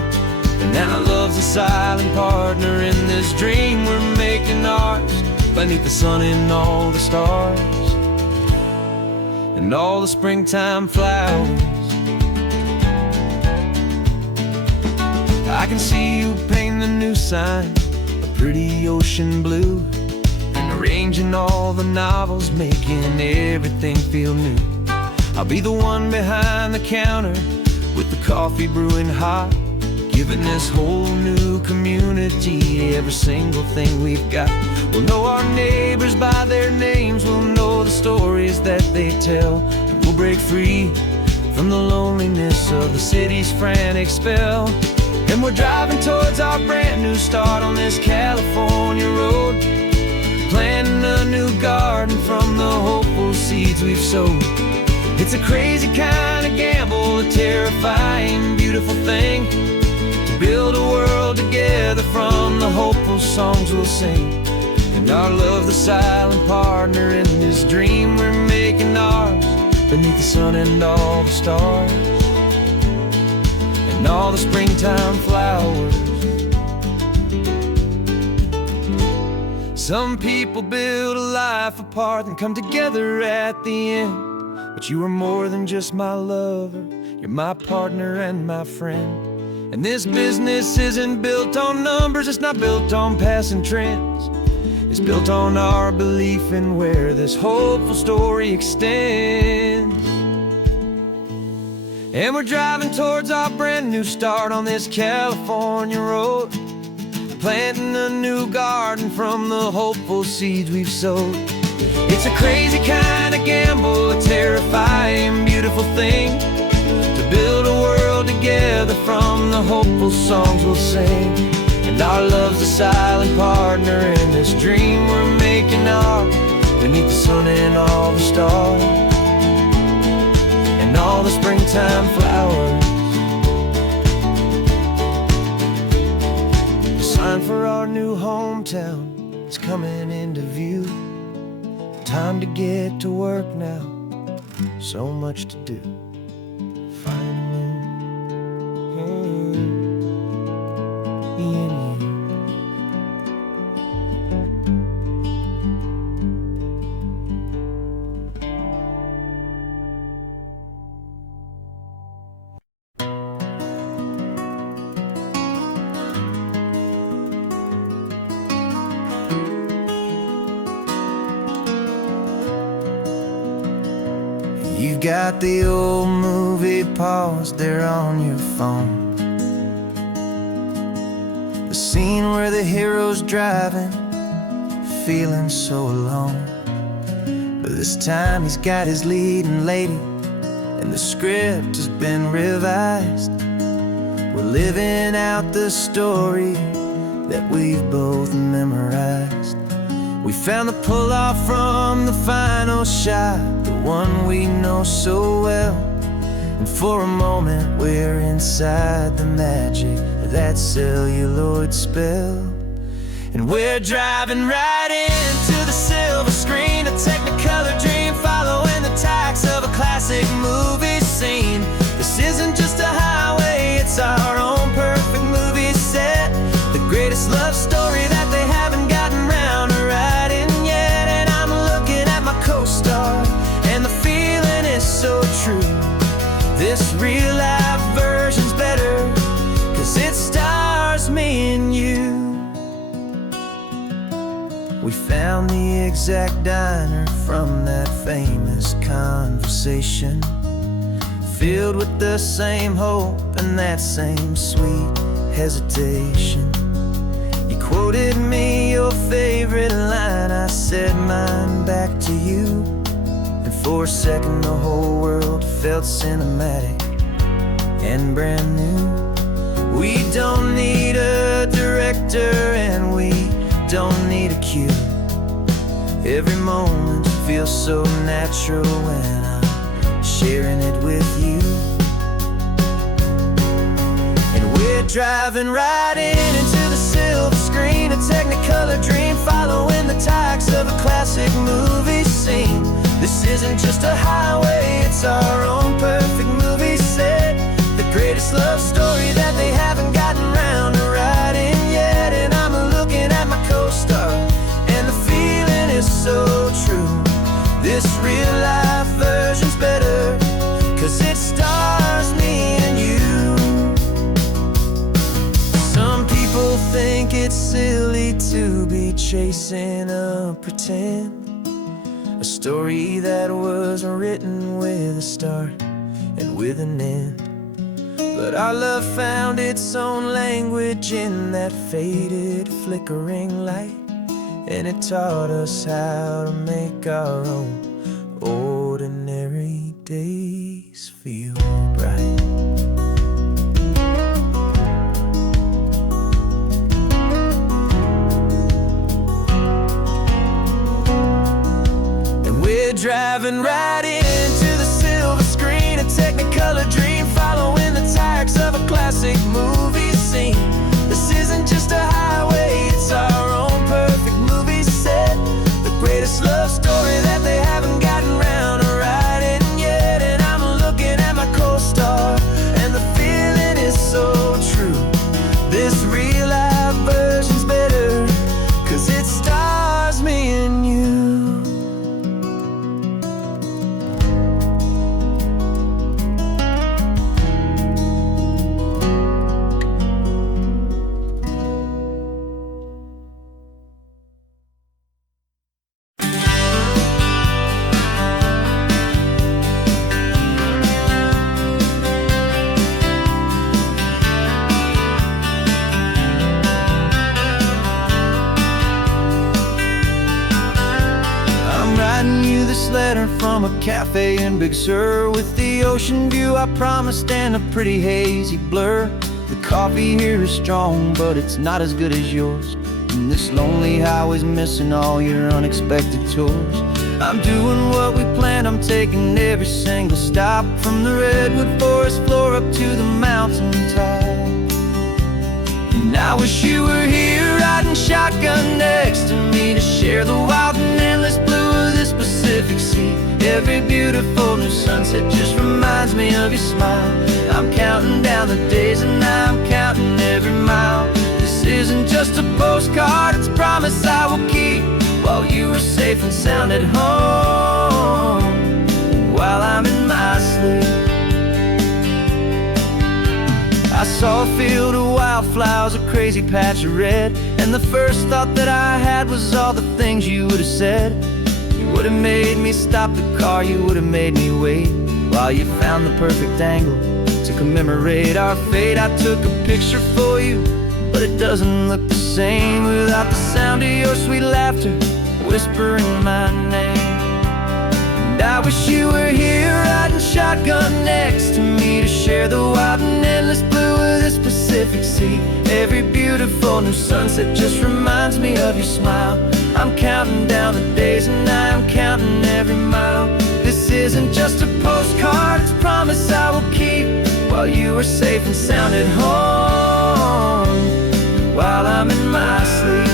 And now love's a silent partner in this dream we're making ours, beneath the sun and all the stars and all the springtime flowers. I can see you paint the new sign, a pretty ocean blue, arranging all the novels, making everything feel new. I'll be the one behind the counter with the coffee brewing hot, giving this whole new community every single thing we've got. We'll know our neighbors by their names, we'll know the stories that they tell, and we'll break free from the loneliness of the city's frantic spell. And we're driving towards our brand new start on this California road, planting a new garden from the hopeful seeds we've sowed. It's a crazy kind of gamble, a terrifying, beautiful thing, to build a world together from the hopeful songs we'll sing. And our love, the silent partner in this dream we're making ours, beneath the sun and all the stars, and all the springtime flowers. Some people build a life apart and come together at the end, but you are more than just my lover, you're my partner and my friend. And this business isn't built on numbers, it's not built on passing trends. It's built on our belief in where this hopeful story extends. And we're driving towards our brand new start on this California road, planting a new garden from the hopeful seeds we've sowed. It's a crazy kind of gamble, a terrifying, beautiful thing, to build a world together from the hopeful songs we'll sing. And our love's a silent partner in this dream we're making ours, beneath the sun and all the stars, and all the springtime flowers. The sign for our new hometown is coming into view. Time to get to work now, so much to do. You've got the old movie paused there on your phone, the scene where the hero's driving, feeling so alone. But this time he's got his leading lady, and the script has been revised. We're living out the story that we've both memorized. We found the pull-off from the final shot, the one we know so well. And for a moment we're inside the magic of that celluloid spell. And we're driving right into the silver screen, a Technicolor dream, following the tacks of a classic movie scene. This isn't just a highway, it's our own perfect movie set, the greatest love story that they haven't gotten round to writing yet. And I'm looking at my co-star, and the feeling is so true. This real life version's better, 'cause it stars me and you. We found the exact diner from that famous conversation, filled with the same hope and that same sweet hesitation. You quoted me your favorite line, I said mine back to you. And for a second the whole world felt cinematic and brand new. We don't need a director and we don't need a cue. Every moment feels so natural when I'm sharing it with you. And we're driving right into the silver screen, a Technicolor dream, following the tacks of a classic movie scene. This isn't just a highway, it's our own perfect movie set, the greatest love story that they haven't gotten round to writing yet. And I'm looking at my co-star, and the feeling is so true. This real life version's better, 'cause it stars me and you. Some people think it's silly to be chasing a pretend. A story that was written with a start and with an end. But our love found its own language in that faded, flickering light, and it taught us how to make our own ordinary days feel bright. Driving right into the silver screen, a Technicolor dream, following the tires of a classic movie scene. This isn't just a highway, it's our own perfect movie set. The greatest love story that they haven't gotten round to writing yet. And I'm looking at my co-star, and the feeling is so true. This real life version's better, 'cause it stars me and you. This letter from a cafe in Big Sur, with the ocean view I promised and a pretty hazy blur. The coffee here is strong, but it's not as good as yours. And this lonely highway's missing all your unexpected tours. I'm doing what we planned, I'm taking every single stop, from the redwood forest floor up to the mountain top. And I wish you were here riding shotgun next to me, to share the wild and endless blue of this Pacific Sea. Every beautiful new sunset just reminds me of your smile. I'm counting down the days and I'm counting every mile. This isn't just a postcard, it's a promise I will keep, while you are safe and sound at home, while I'm in my sleep. I saw a field of wildflowers, a crazy patch of red, and the first thought that I had was all the things you would have said. You would have made me stop the car, you would have made me wait, while you found the perfect angle to commemorate our fate. I took a picture for you, but it doesn't look the same without the sound of your sweet laughter whispering my name. And I wish you were here riding shotgun next to me, to share the wild and endless blue of this Pacific Sea. Every beautiful new sunset just reminds me of your smile. I'm counting down the days and I'm counting every mile. This isn't just a postcard, it's a promise I will keep, while you are safe and sound at home, while I'm in my sleep.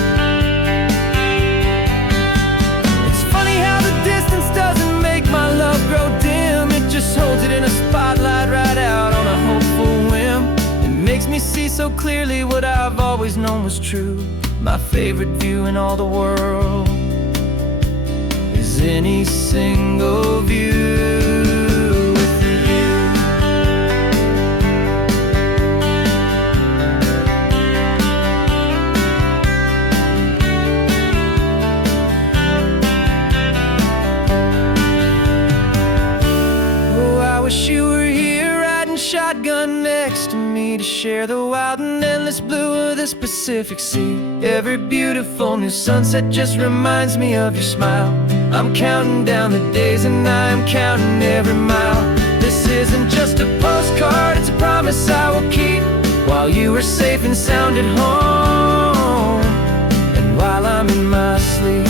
It's funny how the distance doesn't make my love grow dim. It just holds it in a spotlight right out on a hopeful whim. It makes me see so clearly what I've always known was true. My favorite view in all the world is any single view with you. Oh, I wish you were here riding shotgun next to me, to share the wild and endless blue of this Pacific Sea. Every beautiful new sunset just reminds me of your smile. I'm counting down the days and I'm counting every mile. This isn't just a postcard, it's a promise I will keep, while you are safe and sound at home, and while I'm in my sleep.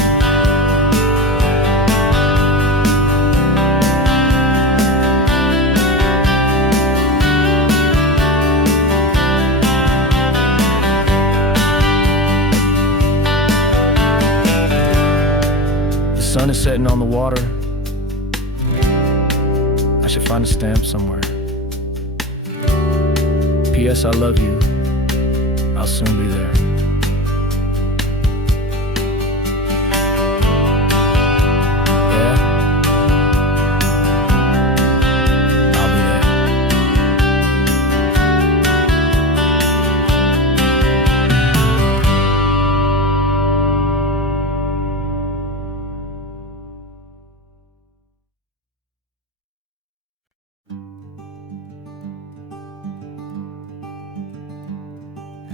The sun is setting on the water. I should find a stamp somewhere. P.S. I love you. I'll soon be there. Yeah? I'll be there.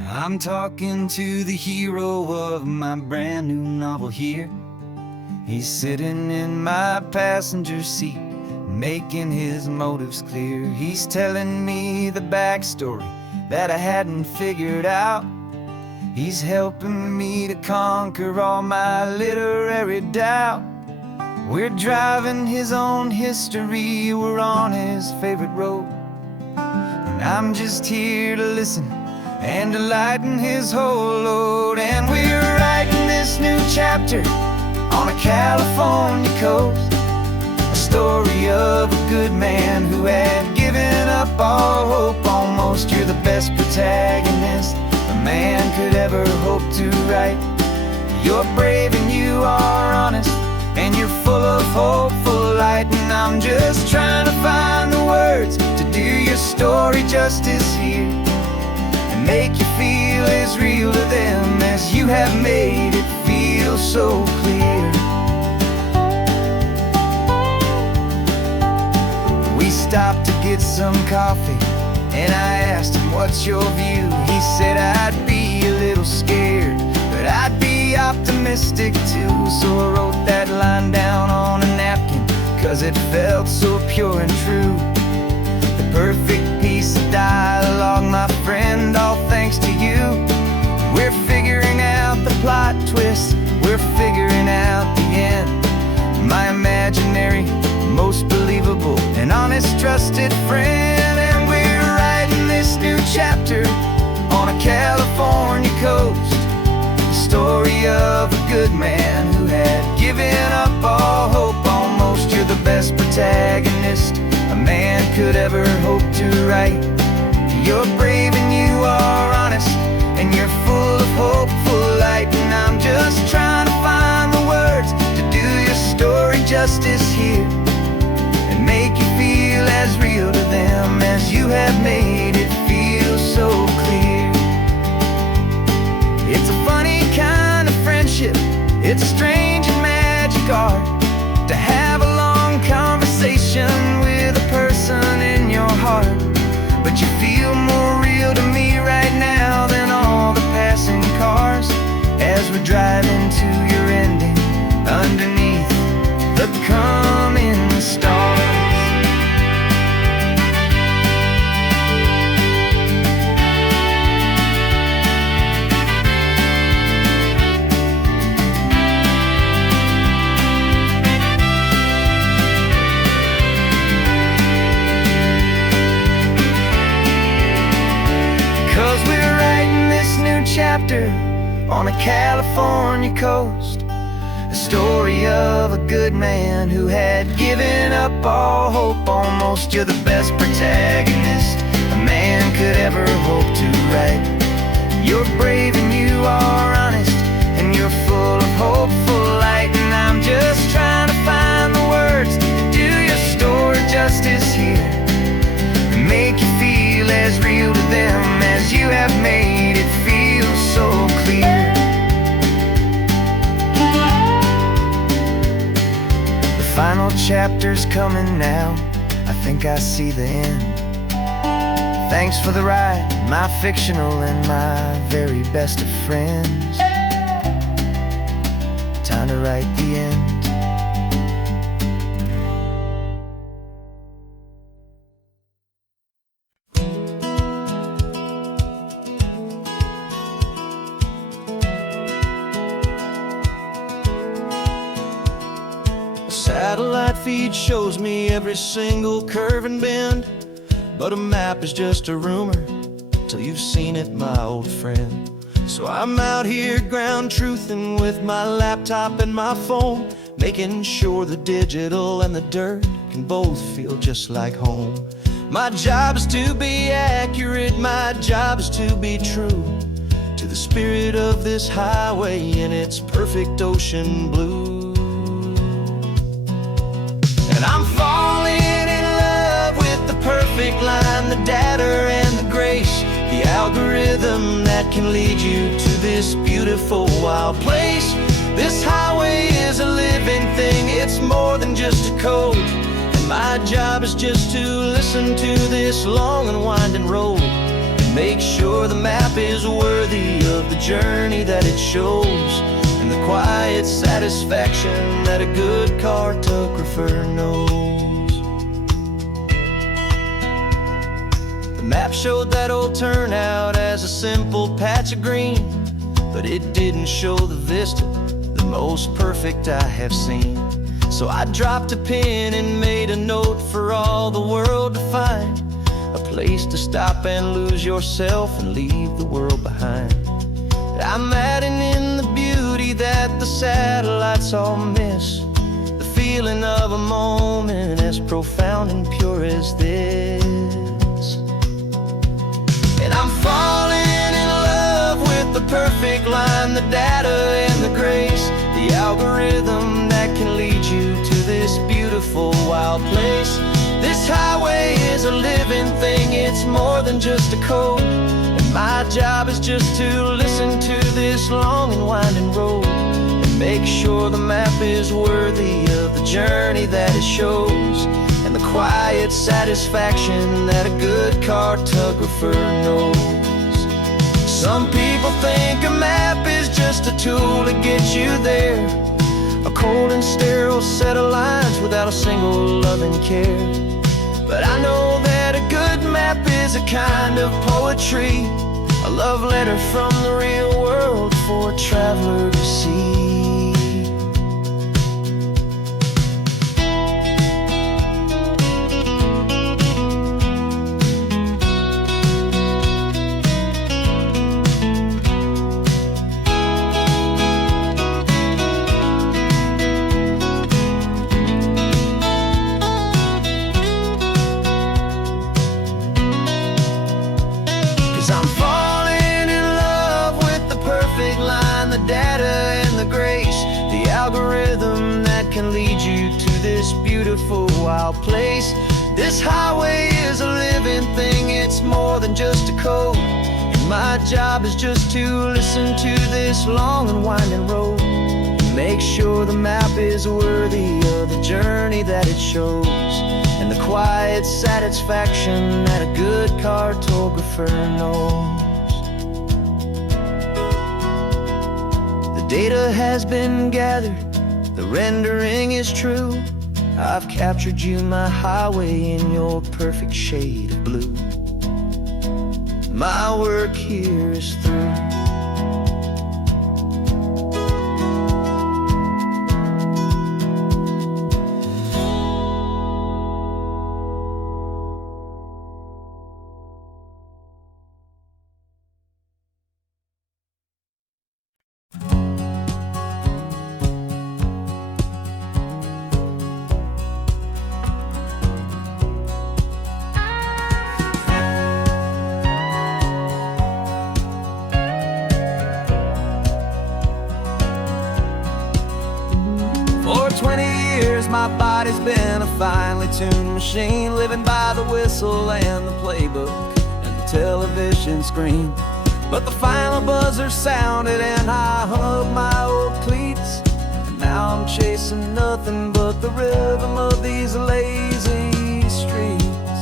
I'm talking to the hero of my brand new novel here. He's sitting in my passenger seat, making his motives clear. He's telling me the backstory that I hadn't figured out. He's helping me to conquer all my literary doubt. We're driving his own history, we're on his favorite road, and I'm just here to listen and to lighten his whole load. And we're writing this new chapter on a California coast, a story of a good man who had given up all hope almost. You're the best protagonist a man could ever hope to write. You're brave and you are honest, and you're full of hopeful light. And I'm just trying to find the words to do your story justice here, and make you feel as real to them as you have made it feel so clear. We stopped to get some coffee, and I asked him, what's your view? He said, I'd be a little scared, but I'd be optimistic too. So I wrote that line down on a napkin, 'cause it felt so pure and true. The perfect piece of dialogue, my friend, all thanks to you. We're figuring out the plot twist, we're figuring out the end. My imaginary, most believable and honest trusted friend. And we're writing this new chapter on a California coast, the story of a good man who had given up all hope almost. You're the best protagonist a man could ever hope to write. You're brave and you are honest, and you're full of hopeful light. And I'm just trying to find the words to do your story justice here, and make you feel as real to them as you have made it feel so clear. It's a funny kind of friendship, it's strange and magic art to have a long conversation with a person in your heart. But you feel more real to me right now than all the passing cars, as we're driving to your ending underneath the coming stars. 'Cause we're writing this new chapter on a California coast, a story of a good man who had given up all hope almost. You're the best protagonist a man could ever hope to write. You're brave and you are honest, and you're full of hopeful light. And I'm just trying to find the words to do your story justice here, and make you feel as real to them as you have made it feel so clear. The final chapter's coming now, I think I see the end. Thanks for the ride, my fictional and my very best of friends. Time to write the end. Satellite feed shows me every single curve and bend, but a map is just a rumor till you've seen it, my old friend. So I'm out here ground truthing with my laptop and my phone, making sure the digital and the dirt can both feel just like home. My job is to be accurate, my job is to be true to the spirit of this highway in its perfect ocean blue. And I'm falling in love with the perfect line, the data and the grace, the algorithm that can lead you to this beautiful wild place. This highway is a living thing, it's more than just a code. And my job is just to listen to this long and winding road, and Make sure the map is worthy of the journey that it shows, and the quiet satisfaction that a good cartographer knows. The map showed that old turnout as a simple patch of green, but it didn't show the vista, the most perfect I have seen. So I dropped a pin and made a note for all the world to find, a place to stop and lose yourself and leave the world behind. I'm adding in the beauty that the satellites all miss, the feeling of a moment as profound and pure as this. And I'm falling in love with the perfect line, the data and the grace, the algorithm that can lead you to this beautiful wild place. This highway is a living thing, it's more than just a code, and my job is just to listen to this long and winding road, and make sure the map is worthy of the journey that it shows, and the quiet satisfaction that a good cartographer knows. Some people think a map is just a tool to get you there, a cold and sterile set of lines without a single loving care. But I know that a good map is a kind of poetry, a love letter from the real world for a traveler to see. 'Cause I'm falling in love with the perfect line, the data and the grace, the algorithm that can lead you to this beautiful wild place. This highway is a living thing, it's more than just a code, and my job is just to listen to this long and winding road, and make sure the map is worthy of the journey that it shows, and the quiet satisfaction that a good cartographer knows. The data has been gathered, the rendering is true. I've captured you, my highway, in your perfect shade of blue. My work here is through. For 20 years my body's been a finely tuned machine, living by the whistle and the playbook and the television screen. But the final buzzer sounded and I hung up my old cleats, and now I'm chasing nothing but the rhythm of these lazy streets.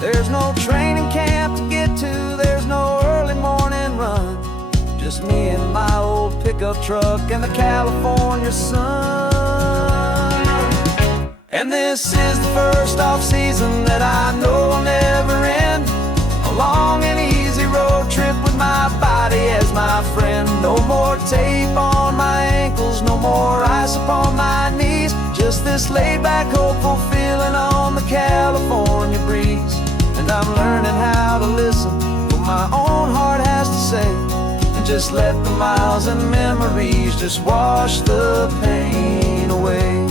There's no training camp to get to, there's no early morning run, just me and my old pickup truck and the California sun. And this is the first off-season that I know will never end, a long and easy road trip with my body as my friend. No more tape on my ankles, no more ice upon my knees, just this laid-back, hopeful feeling on the California breeze. And I'm learning how to listen what my own heart has to say, and just let the miles and memories just wash the pain away.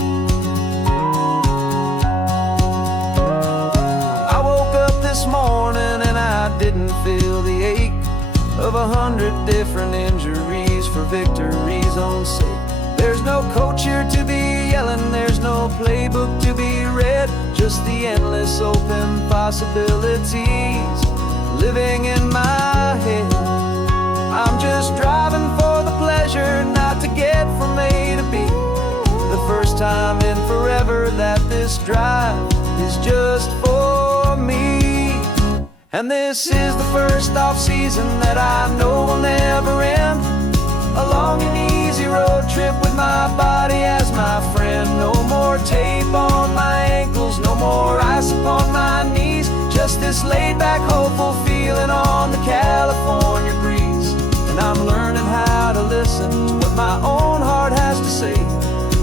I woke up this morning and I didn't feel the ache of 100 different injuries for victory's own sake. There's no coach here to be yelling, there's no playbook to be read, just the endless open possibilities living in my head. I'm just driving for the pleasure, not to get from A to B. The first time in forever that this drive is just for me. And this is the first off-season that I know will never end. A long and easy road trip with my body as my friend. No more tape on my ankles, no more ice upon my knees. Just this laid-back, hopeful feeling on the California breeze. And I'm learning how to listen to what my own heart has to say,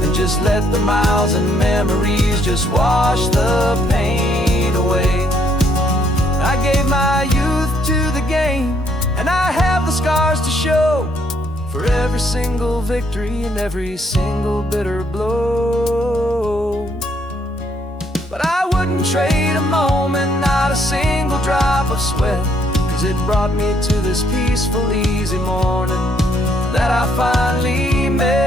and just let the miles and memories just wash the pain away. I gave my youth to the game, and I have the scars to show for every single victory and every single bitter blow. But I wouldn't trade a moment, not a single drop of sweat, 'cause it brought me to this peaceful, easy morning that I finally met.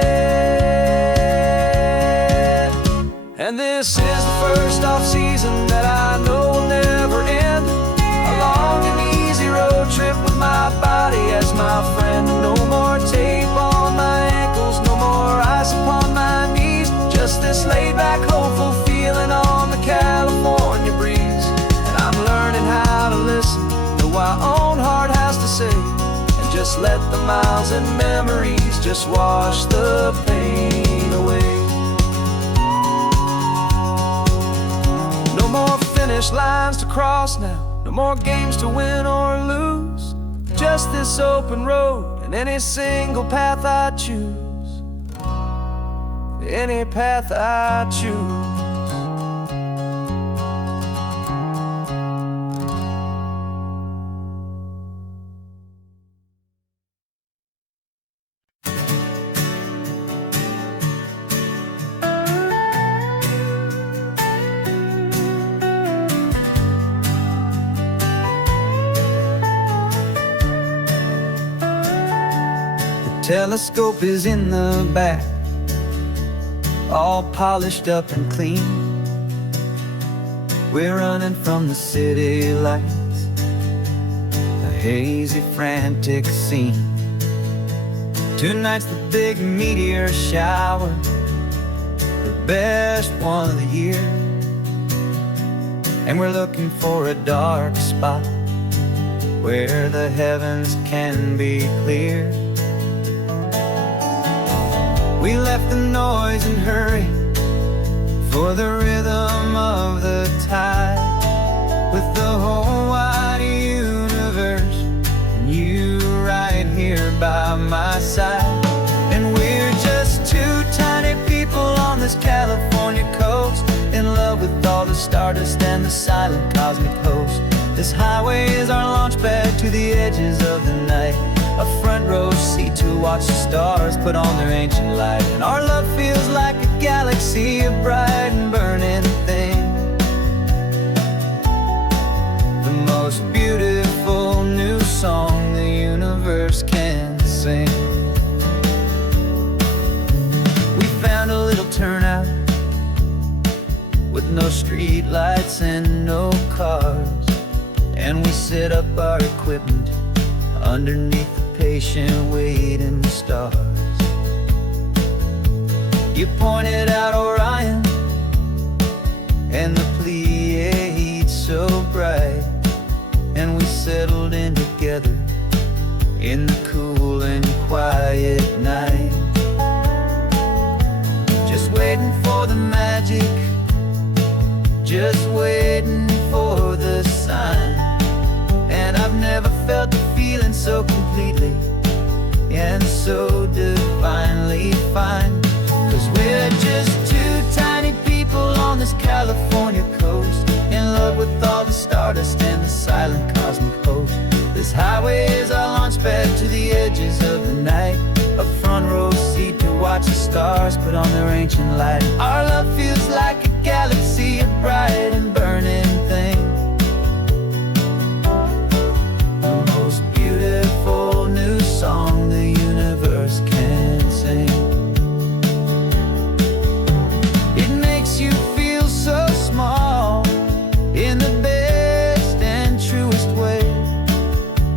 And this is the first off-season that I know will never end. A long and easy road trip with my body as my friend. No more tape on my ankles, no more ice upon my knees. Just this laid-back, hopeful feeling on the California breeze. And I'm learning how to listen to what my own heart has to say, and just let the miles and memories just wash the pain away. No more finish lines to cross now, no more games to win or lose. Just this open road and any single path I choose. Any path I choose. Telescope is in the back, all polished up and clean. We're running from the city lights, a hazy, frantic scene. Tonight's the big meteor shower, the best one of the year. And we're looking for a dark spot where the heavens can be clear. We left the noise and hurry for the rhythm of the tide, with the whole wide universe and you right here by my side. And we're just two tiny people on this California coast, in love with all the stardust and the silent cosmic host. This highway is our launch pad to the edges of the night, a front row seat to watch the stars put on their ancient light. And our love feels like a galaxy, a bright and burning thing, the most beautiful new song the universe can sing. We found a little turnout with no street lights and no cars, and we set up our equipment underneath the patient waiting stars. You pointed out Orion and the Pleiades so bright, and we settled in together in the cool and quiet night, just waiting for the magic, just waiting for the sign. And I've never felt the feeling so completely and so divinely fine, 'cause we're just two tiny people on this California coast, in love with all the stardust and the silent cosmic host. This highway is our launch pad to the edges of the night, a front row seat to watch the stars put on their ancient light. Our love feels like a galaxy, a bright and burning thing, the most beautiful new song the universe can sing. It makes you feel so small in the best and truest way,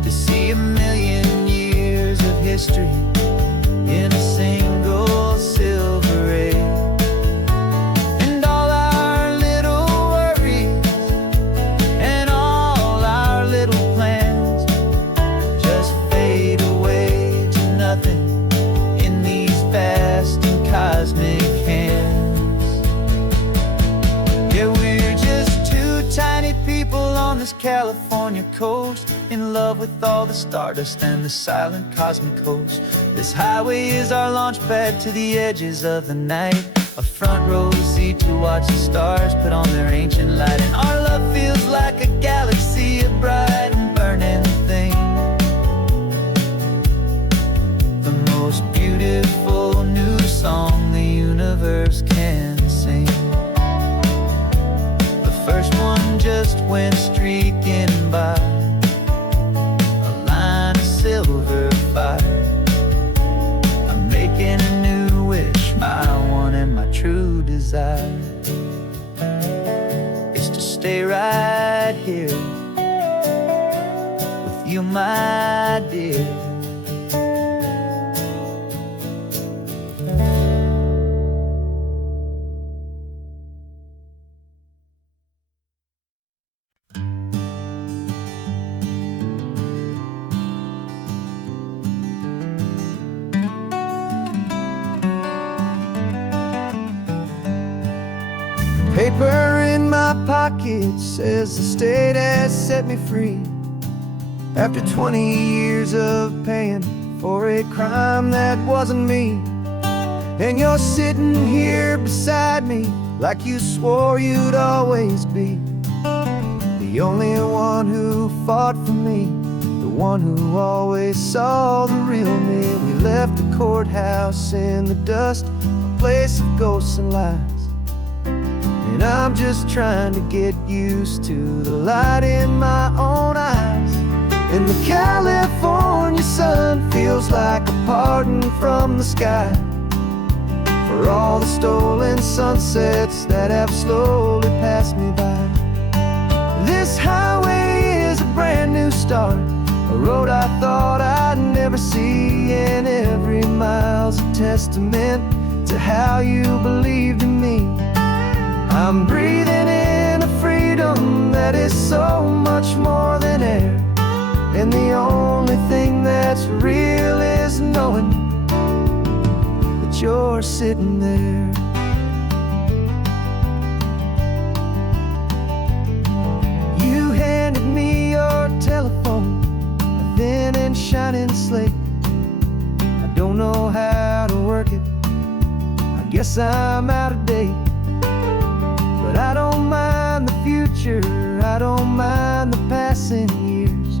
to see a million years of history in a single silver ray. And all this California coast, in love with all the stardust and the silent cosmic host. This highway is our launch pad to the edges of the night, a front row seat to watch the stars put on their ancient light. And our love feels like a galaxy of bright and burning things, the most beautiful new song the universe can sing. The first one just went streaking by, a line of silver fire. I'm making a new wish, my one and my true desire is to stay right here with you, my dear. Paper in my pocket says the state has set me free, after 20 years of paying for a crime that wasn't me. And you're sitting here beside me like you swore you'd always be, the only one who fought for me, the one who always saw the real me. We left the courthouse in the dust, a place of ghosts and lies. And I'm just trying to get used to the light in my own eyes. And the California sun feels like a pardon from the sky for all the stolen sunsets that have slowly passed me by. This highway is a brand new start, a road I thought I'd never see, and every mile's a testament to how you believed in me. I'm breathing in a freedom that is so much more than air, and the only thing that's real is knowing that you're sitting there. You handed me your telephone, a thin and shining slate. I don't know how to work it, I guess I'm out of date. But I don't mind the future, I don't mind the passing years,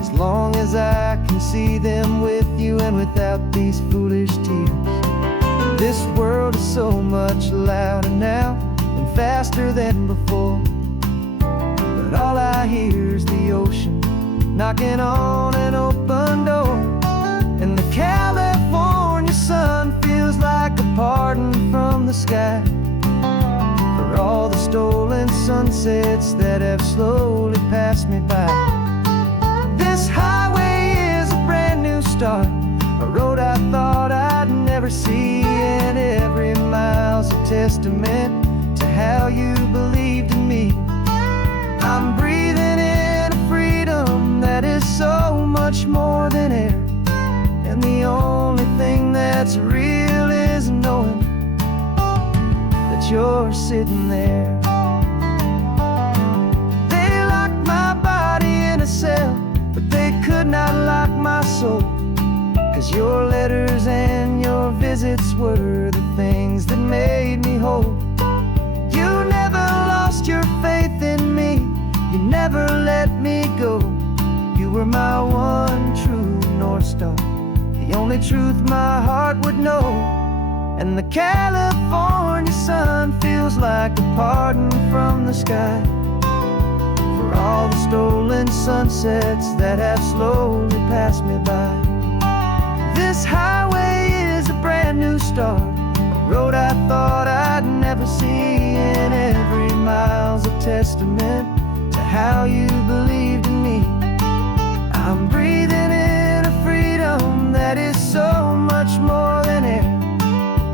as long as I can see them with you and without these foolish tears. This world is so much louder now and faster than before, but all I hear is the ocean knocking on an open door. And the California sun feels like a pardon from the sky for all the stolen sunsets that have slowly passed me by. This highway is a brand new start, a road I thought I'd never see, and every mile's a testament to how you believed in me. I'm breathing in a freedom that is so much more than air, and the only thing that's real is knowing you're sitting there. They locked my body in a cell, but they could not lock my soul, 'cause your letters and your visits were the things that made me whole. You never lost your faith in me, you never let me go. You were my one true North Star, the only truth my heart would know. And the California sun feels like a pardon from the sky for all the stolen sunsets that have slowly passed me by. This highway is a brand new start, a road I thought I'd never see, and every mile's a testament to how you believed in me. I'm breathing in a freedom that is so much more than air,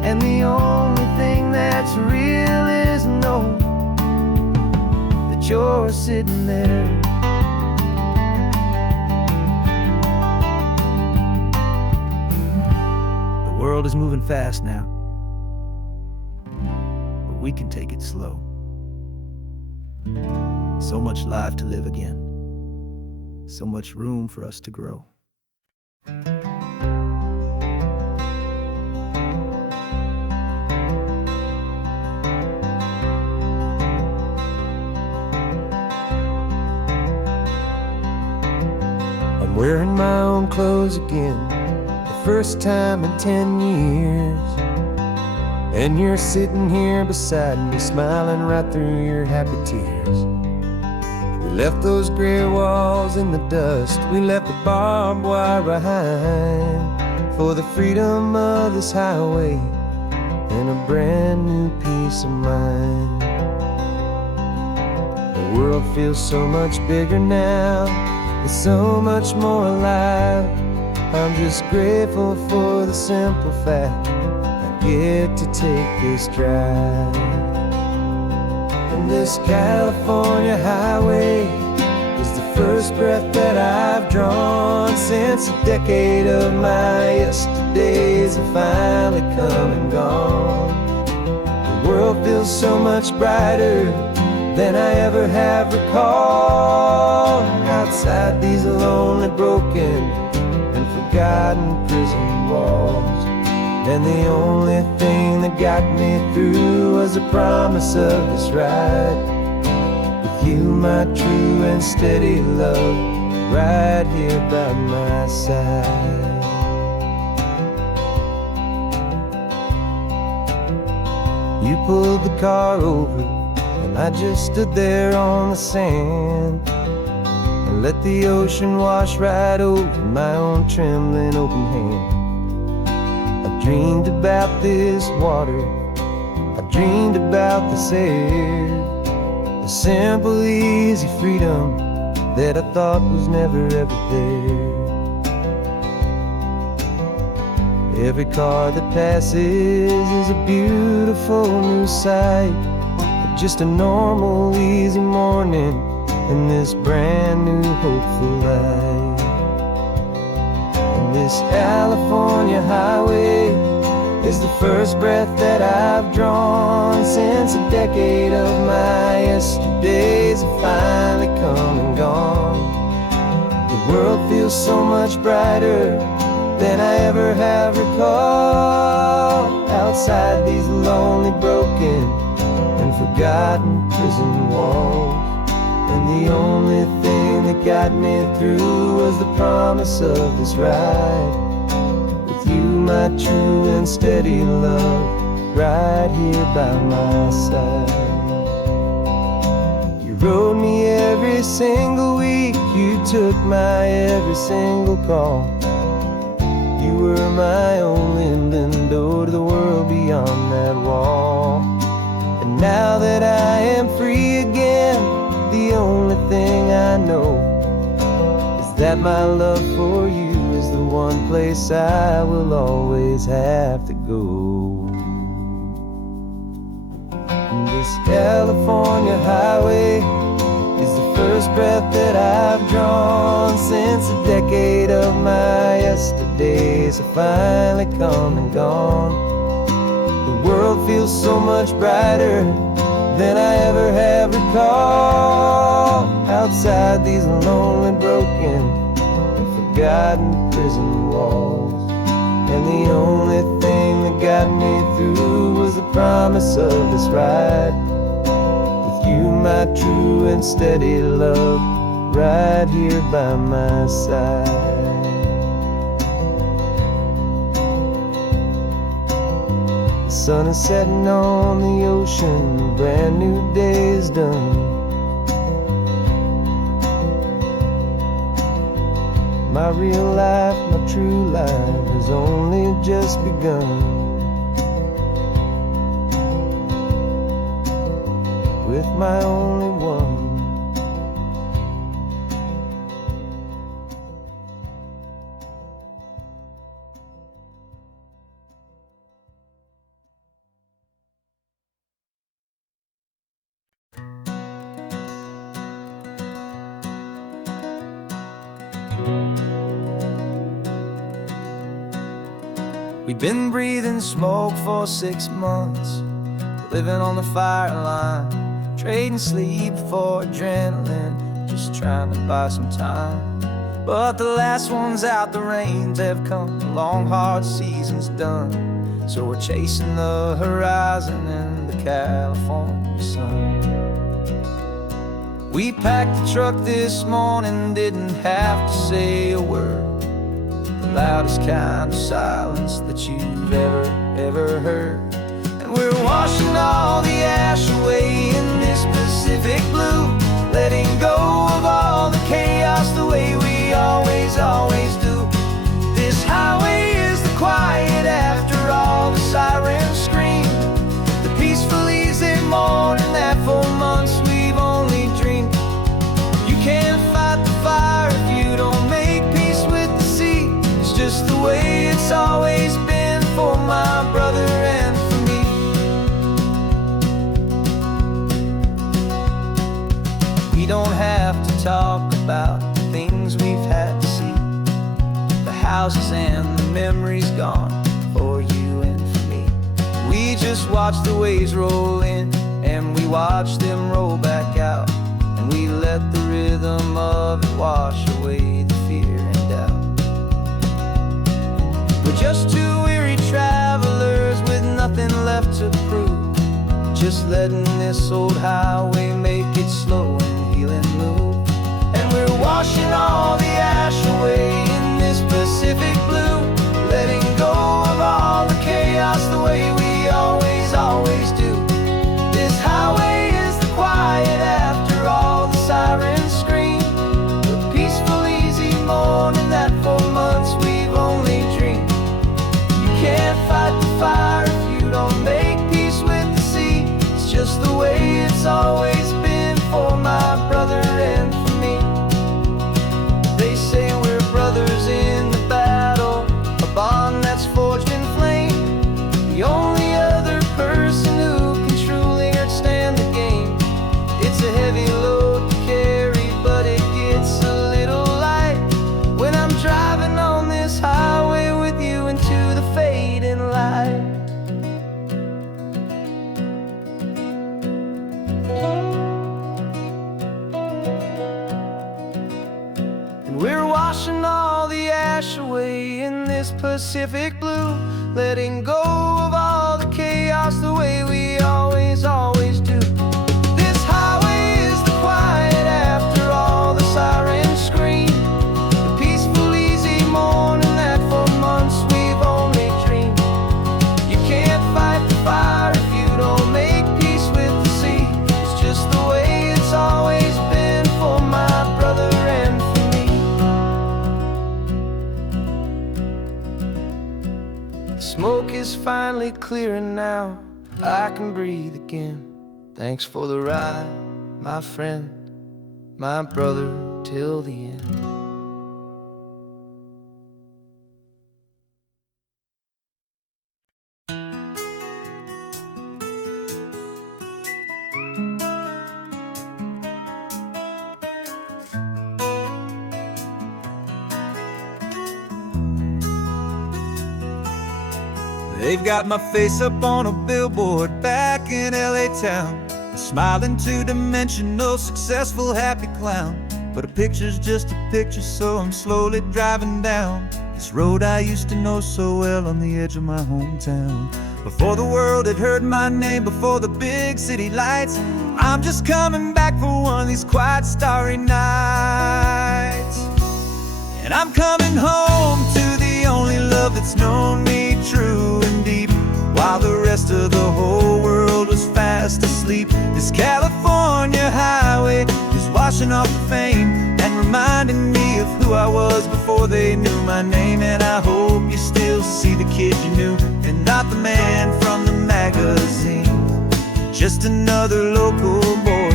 and the only thing that's real is knowing that you're sitting there. The world is moving fast now, but we can take it slow. So much life to live again. So much room for us to grow. I'm wearing my own clothes again, the first time in 10 years. And you're sitting here beside me, smiling right through your happy tears. We left those gray walls in the dust, we left the barbed wire behind, for the freedom of this highway and a brand new peace of mind. The world feels so much bigger now, it's so much more alive. I'm just grateful for the simple fact I get to take this drive. And this California highway is the first breath that I've drawn since a decade of my yesterdays have finally come and gone. The world feels so much brighter than I ever have recalled. Outside these lonely, broken, and forgotten prison walls, and the only thing that got me through was the promise of this ride with you, my true and steady love, right here by my side. You pulled the car over, and I just stood there on the sand and let the ocean wash right over my own trembling open hand. I dreamed about this water, I dreamed about this air, the simple, easy freedom that I thought was never ever there. Every car that passes is a beautiful new sight, just a normal, easy morning in this brand new, hopeful life. And this California highway is the first breath that I've drawn since a decade of my yesterdays have finally come and gone. The world feels so much brighter than I ever have recalled. Outside these lonely, broken, and forgotten prison walls, and the only thing that got me through was the promise of this ride with you, my true and steady love, right here by my side. You rode me every single week, you took my every single call. You were my only window to the world beyond that wall. And now that I am free again, the only thing I know is that my love for you is the one place I will always have to go. And this California highway is the first breath that I've drawn since a decade of my yesterdays have finally come and gone. The world feels so much brighter than I ever have recalled. Outside these lonely, broken, and forgotten prison walls, and the only thing that got me through was the promise of this ride with you, my true and steady love, right here by my side. The sun is setting on the ocean, a brand new day is done. My real life, my true life has only just begun. With my only one. We've been breathing smoke for 6 months, living on the fire line, trading sleep for adrenaline, just trying to buy some time. But the last one's out, the rains have come, the long hard season's done. So we're chasing the horizon in the California sun. We packed the truck this morning, didn't have to say a word. The loudest kind of silence that you've ever heard. And we're washing all the ash away in this Pacific blue, letting go of all the chaos the way we always do. This highway is the quiet after all the sirens scream, the peaceful easy morning that for months we've only dreamed. You can't fight the fire if you don't make peace with the sea. It's just the way it's always been for my brother and for me. We don't have to talk about the things we've had to see, the houses and the memories gone for you and for me. We just watch the waves roll in and we watch them roll back out, and we let the rhythm of it wash away the fear and doubt. We're just two weary travelers with nothing left to prove, just letting this old highway make it slow and healing move. And we're washing all the ash away in this Pacific blue, letting go of all the chaos the way we always do. This highway is the quiet after all the sirens scream, the peaceful easy morning that for months we've only dreamed. You can't fight the fire if you don't make peace with the sea. It's just the way it's always been for my brother and for me. They say we're brothers in the battle, a bond that's forged in flame. The only other person who can truly understand the game. It's a heavy load to carry, but it gets a little light when I'm driving on this highway with you into the fading light. And we're washing all the ash away in this Pacific blue, letting go of all the chaos the way we always do. This highway is the quiet after all the sirens scream, the peaceful easy morning that for months we've only dreamed. You can't fight the fire if you don't make peace with the sea. It's just the way it's always been for my brother and for me. The smoke is finally clearing now, I can breathe again. Thanks for the ride, my friend, my brother, till the end. They've got my face up on a billboard back in LA town, a smiling two-dimensional, successful, happy clown. But a picture's just a picture, so I'm slowly driving down this road I used to know so well on the edge of my hometown. Before the world had heard my name, before the big city lights, I'm just coming back for one of these quiet, starry nights. And I'm coming home to the only love that's known me true and deep, while the rest of the whole world was fast asleep. This California highway is washing off the fame and reminding me of who I was before they knew my name. And I hope you still see the kid you knew, and not the man from the magazine. Just another local boy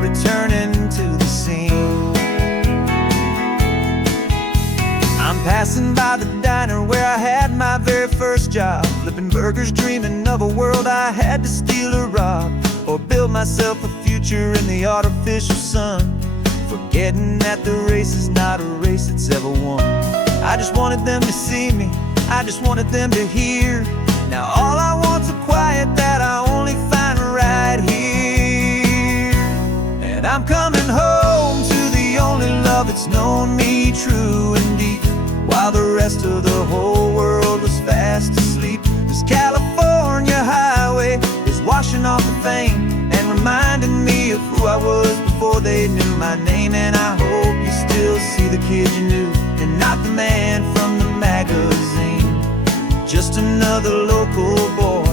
returning to the scene. I'm passing by the diner where I had my very first job, flipping burgers, dreaming of a world I had to steal or rob, or build myself a future in the artificial sun, forgetting that the race is not a race that's ever won. I just wanted them to see me, I just wanted them to hear. Now all I want's a quiet that I only find right here. And I'm coming home to the only love that's known me true and deep, while the rest of the whole world was fast asleep. This California highway is washing off the fame and reminding me of who I was before they knew my name. And I hope you still see the kid you knew, and not the man from the magazine. Just another local boy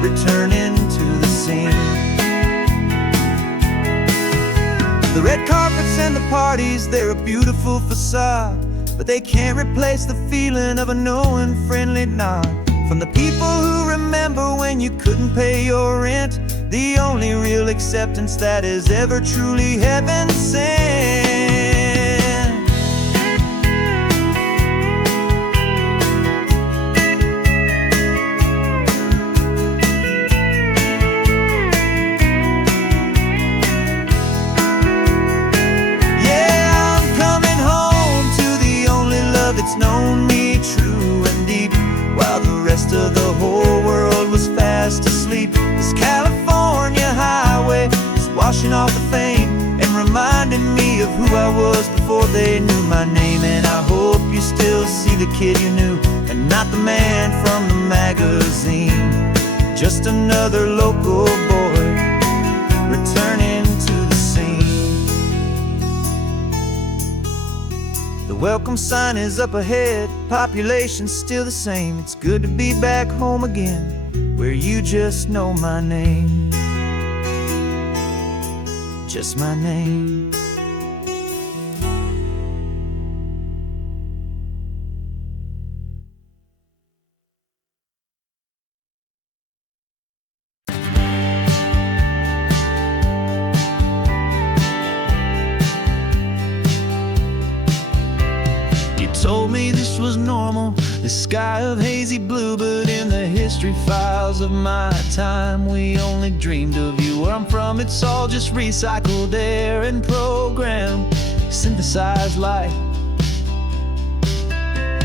returning to the scene. The red carpets and the parties, they're a beautiful facade, but they can't replace the feeling of a knowing, friendly nod from the people who remember when you couldn't pay your rent. The only real acceptance that is ever truly heaven sent. It's known me true and deep, while the rest of the whole world was fast asleep. This California highway is washing off the fame and reminding me of who I was before they knew my name. And I hope you still see the kid you knew, and not the man from the magazine. Just another local boy returning to the scene. The welcome sign is up ahead, population's still the same. It's good to be back home again, where you just know my name. Just my name. Told me this was normal, the sky of hazy blue, but in the history files of my time, we only dreamed of you. Where I'm from, it's all just recycled air and programmed, synthesized light.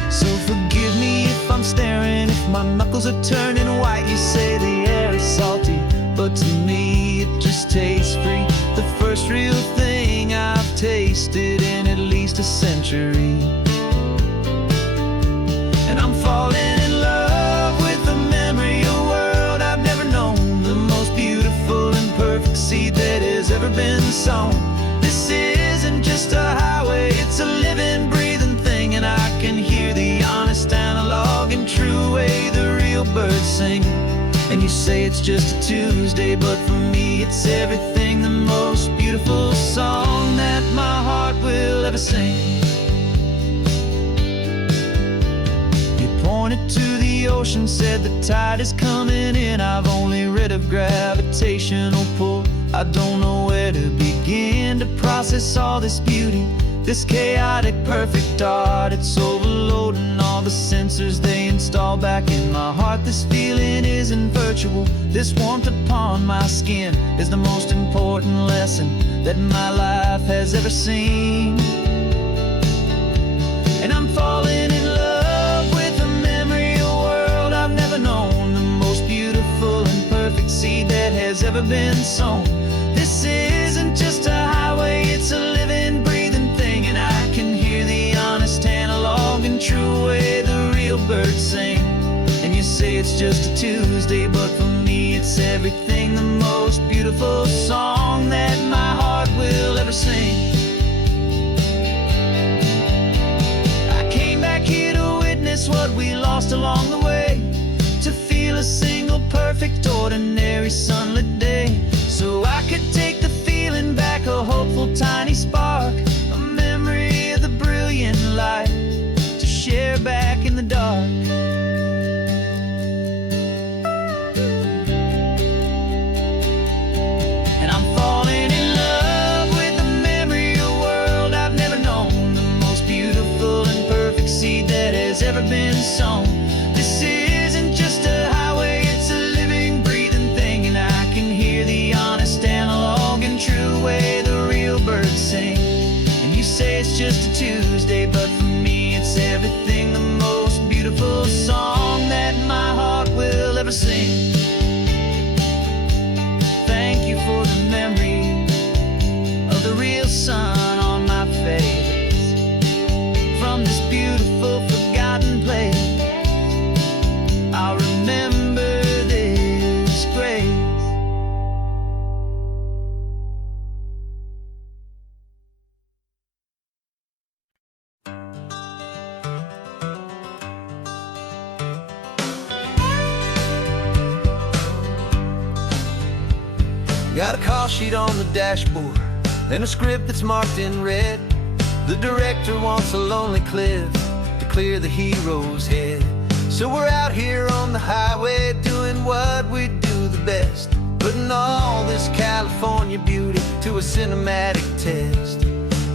So forgive me if I'm staring, if my knuckles are turning white. You say the air is salty, but to me it just tastes free. The first real thing I've tasted in at least a century. And I'm falling in love with the memory of a world I've never known, the most beautiful and perfect seed that has ever been sown. This isn't just a highway, it's a living, breathing thing, and I can hear the honest, analog, and true way the real birds sing. And you say it's just a Tuesday, but for me it's everything, the most beautiful song that my heart will ever sing. Pointed to the ocean, said the tide is coming in. I've only read of gravitational pull. I don't know where to begin to process all this beauty, this chaotic, perfect art. It's overloading all the sensors they install back in my heart. This feeling isn't virtual. This warmth upon my skin is the most important lesson that my life has ever seen. And I'm falling in love with a memory of a world I've never known, the most beautiful and perfect seed that has ever been sown. This isn't just a highway, it's a living, breathing thing, and I can hear the honest, analog, and true way the real birds sing. And you say it's just a Tuesday, but for me it's everything, the most beautiful song that my heart will ever sing. What we lost along the way, to feel a single perfect ordinary sunlit day, so I could take the feeling back, a hopeful tiny spark, a memory of the brilliant light to share back in the dark. And I'm falling in love with the memory of a world I've never known, the most beautiful and perfect seed that has ever been sown. This isn't just a highway, it's a living, breathing thing, and I can hear the honest, analog, and true way the real birds sing. And you say it's just a Tuesday, but for me it's everything, the most beautiful song that my heart will ever sing. Thank you for the memory, sheet on the dashboard and a script that's marked in red. The director wants a lonely cliff to clear the hero's head. So we're out here on the highway doing what we do the best, putting all this California beauty to a cinematic test.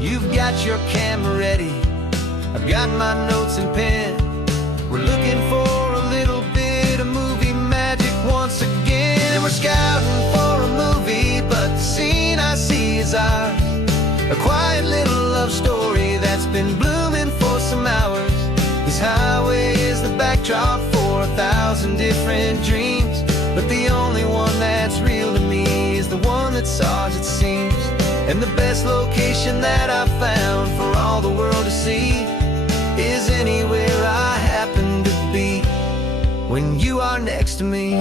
You've got your camera ready, I've got my notes and pen. We're looking for a little bit of movie magic once again. We're scouting for a movie, but the scene I see is ours. A quiet little love story that's been blooming for some hours. This highway is the backdrop for 1,000 different dreams, but the only one that's real to me is the one that's ours, it seems. And the best location that I've found for all the world to see is anywhere I happen to be when you are next to me.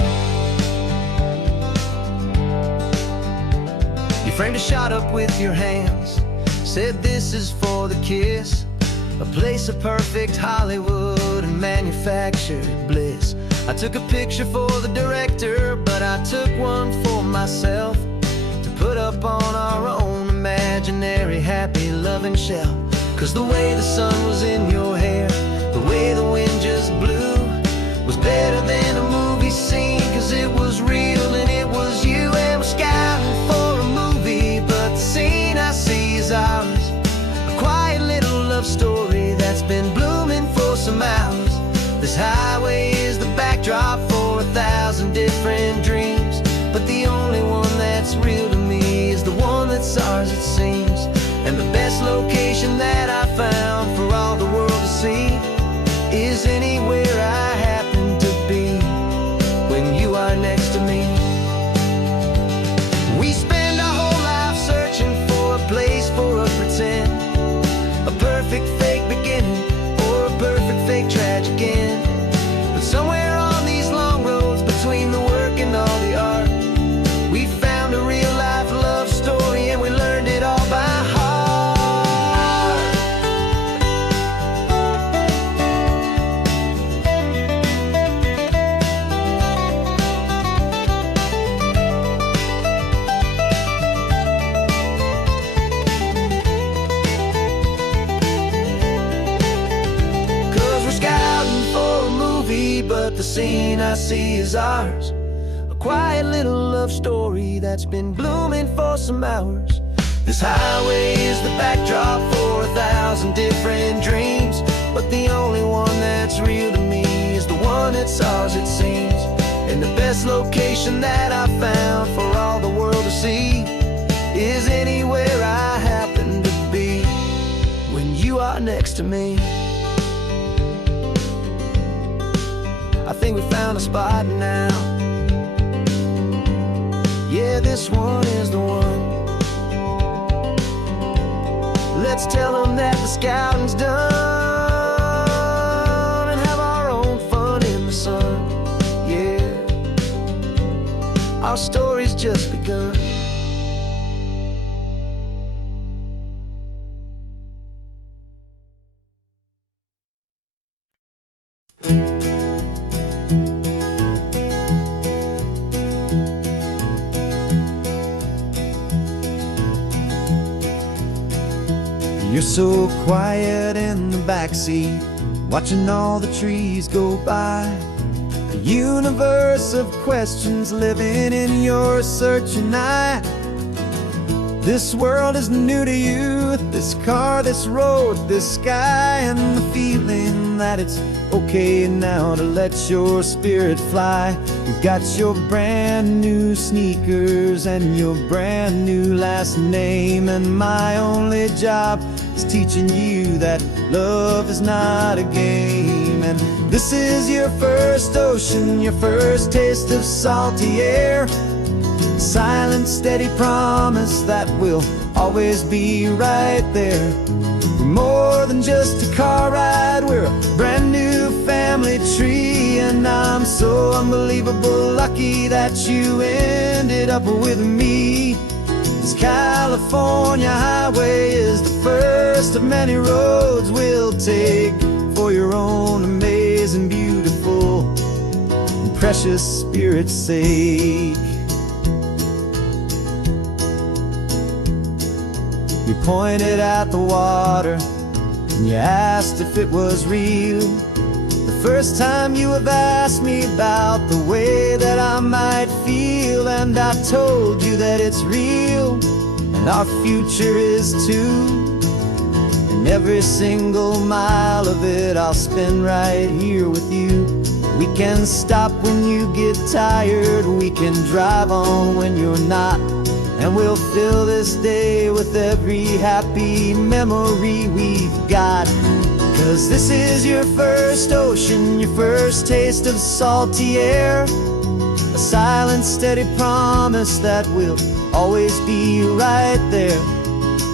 You framed a shot up with your hands, said this is for the kiss, a place of perfect Hollywood and manufactured bliss. I took a picture for the director, but I took one for myself to put up on our own imaginary happy loving shelf. Cause the way the sun was in your hair, the way the wind just blew, was better than a movie scene, cause it was real and it was you. And we're scouting for a movie, but the scene I see is ours. A quiet little love story that's been blooming for some hours. This highway is the backdrop for 1,000 different dreams, but the only one that's real to me is the one that's ours, it seems. And the best location that I found for all the world to see is anywhere I happen to be when you are next to me. We spend our whole life searching for a place for a pretend, a perfect fake beginning or a perfect fake tragic end. But somewhere on these long roads between the work and all the art, we found a real life love story and we learned it all by heart. But the scene I see is ours. A quiet little love story that's been blooming for some hours. This highway is the backdrop for 1,000 different dreams, but the only one that's real to me is the one that's ours, it seems. And the best location that I found for all the world to see is anywhere I happen to be when you are next to me. I think we found a spot now. Yeah, this one is the one. Let's tell them that the scouting's done and have our own fun in the sun. Yeah, our story's just begun. You're so quiet in the backseat, watching all the trees go by. A universe of questions living in your searching eye. This world is new to you, this car, this road, this sky, and the feeling that it's okay now to let your spirit fly. You've got your brand new sneakers and your brand new last name, and my only job is teaching you that love is not a game. And this is your first ocean, your first taste of salty air, silent, steady promise that we'll always be right there. We're more than just a car ride, we're a brand new family tree, and I'm so unbelievable lucky that you ended up with me. This California highway is the first of many roads we'll take for your own amazing, beautiful, and precious spirit's sake. You pointed at the water and you asked if it was real. The first time you have asked me about the way that I might feel, and I told you that it's real and our future is too. And every single mile of it I'll spend right here with you. We can stop when you get tired, we can drive on when you're not, and we'll fill this day with every happy memory we've got. 'Cause this is your first ocean, your first taste of salty air, a silent, steady promise that we'll always be right there.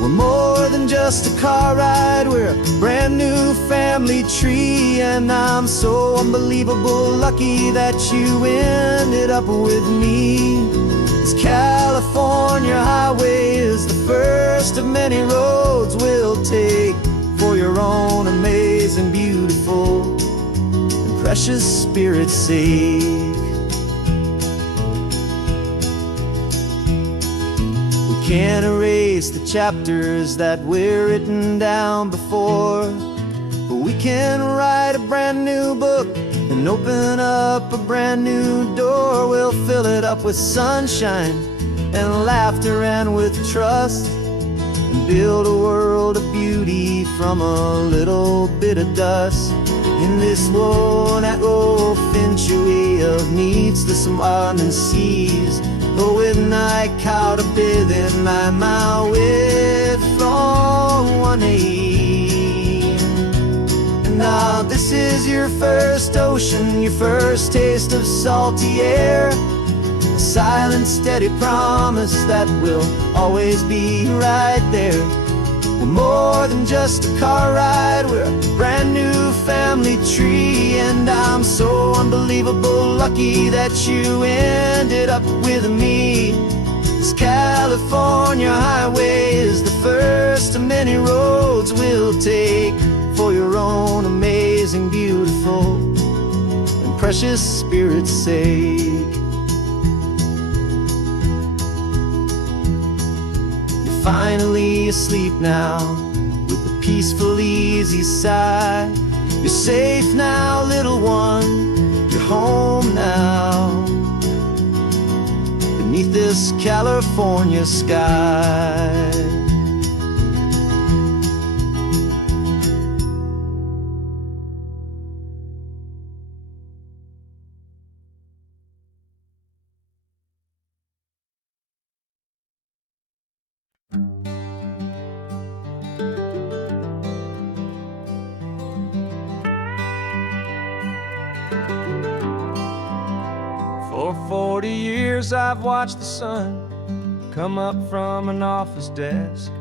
We're more than just a car ride, we're a brand new family tree. And I'm so unbelievable lucky that you ended up with me. This California highway is the first of many roads we'll take for your own amazing, beautiful, and precious spirit's sake. Can't erase the chapters that we're written down before, but we can write a brand new book and open up a brand new door. We'll fill it up with sunshine and laughter and with trust, and build a world of beauty from a little bit of dust. In this world that finchuy of needs to some and seas, but with night caught a bit in my way from 1A. And now this is your first ocean, your first taste of salty air, a silent, steady promise that we'll always be right there. We're more than just a car ride, we're a brand new family tree. And I'm so unbelievable lucky that you ended up with me. This California highway is the first of many roads we'll take for your own amazing, beautiful, and precious spirit's sake. Finally asleep now, with a peaceful, easy sigh. You're safe now, little one, you're home now, beneath this California sky. For 40 years I've watched the sun come up from an office desk,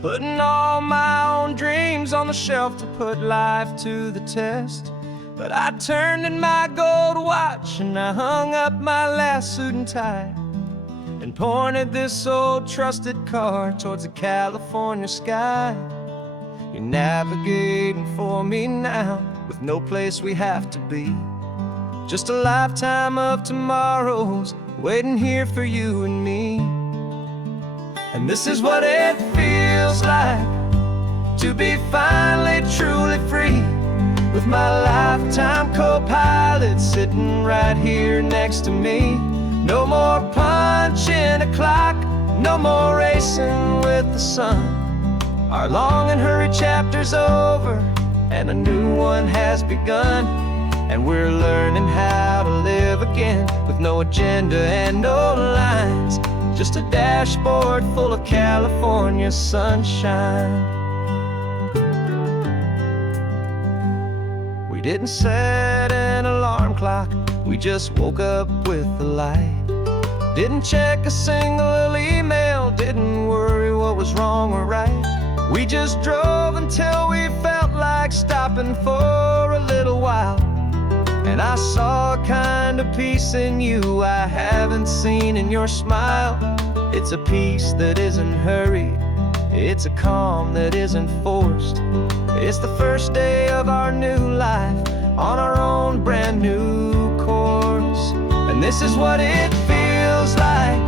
putting all my own dreams on the shelf to put life to the test. But I turned in my gold watch and I hung up my last suit and tie, and pointed this old trusted car towards the California sky. You're navigating for me now, with no place we have to be, just a lifetime of tomorrows waiting here for you and me. And this is what it feels like to be finally truly free, with my lifetime co-pilot sitting right here next to me. No more punching a clock, no more racing with the sun. Our long and hurried chapter's over and a new one has begun. And we're learning how to live again, with no agenda and no lines, just a dashboard full of California sunshine. We didn't set an alarm clock, we just woke up with the light. Didn't check a single email, didn't worry what was wrong or right. We just drove until we felt like stopping for a little while. And I saw a kind of peace in you I haven't seen in your smile. It's a peace that isn't hurried, it's a calm that isn't forced. It's the first day of our new life on our own brand new course. And this is what it feels like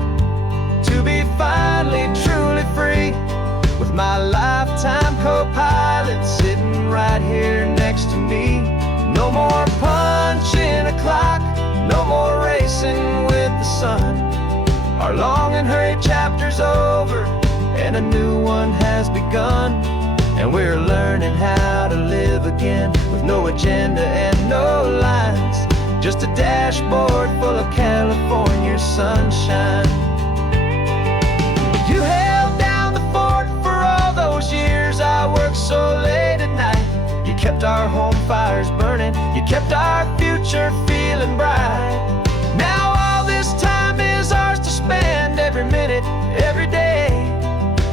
to be finally truly free, with my racing with the sun. Our long and hurried chapter's over, and a new one has begun. And we're learning how to live again, with no agenda and no lines, just a dashboard full of California sunshine. You held down the fort for all those years I worked so late at night. You kept our home fires burning, you kept our future feeling bright. Now all this time is ours to spend, every minute, every day.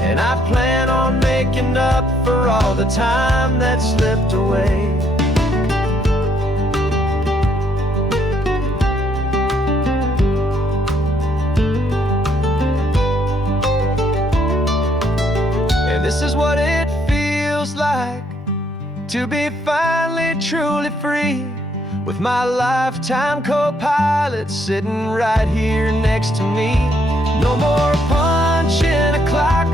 And I plan on making up for all the time that slipped away. And this is what it feels like to be finally truly free, with my lifetime co-pilot sitting right here next to me. No more punching a clock,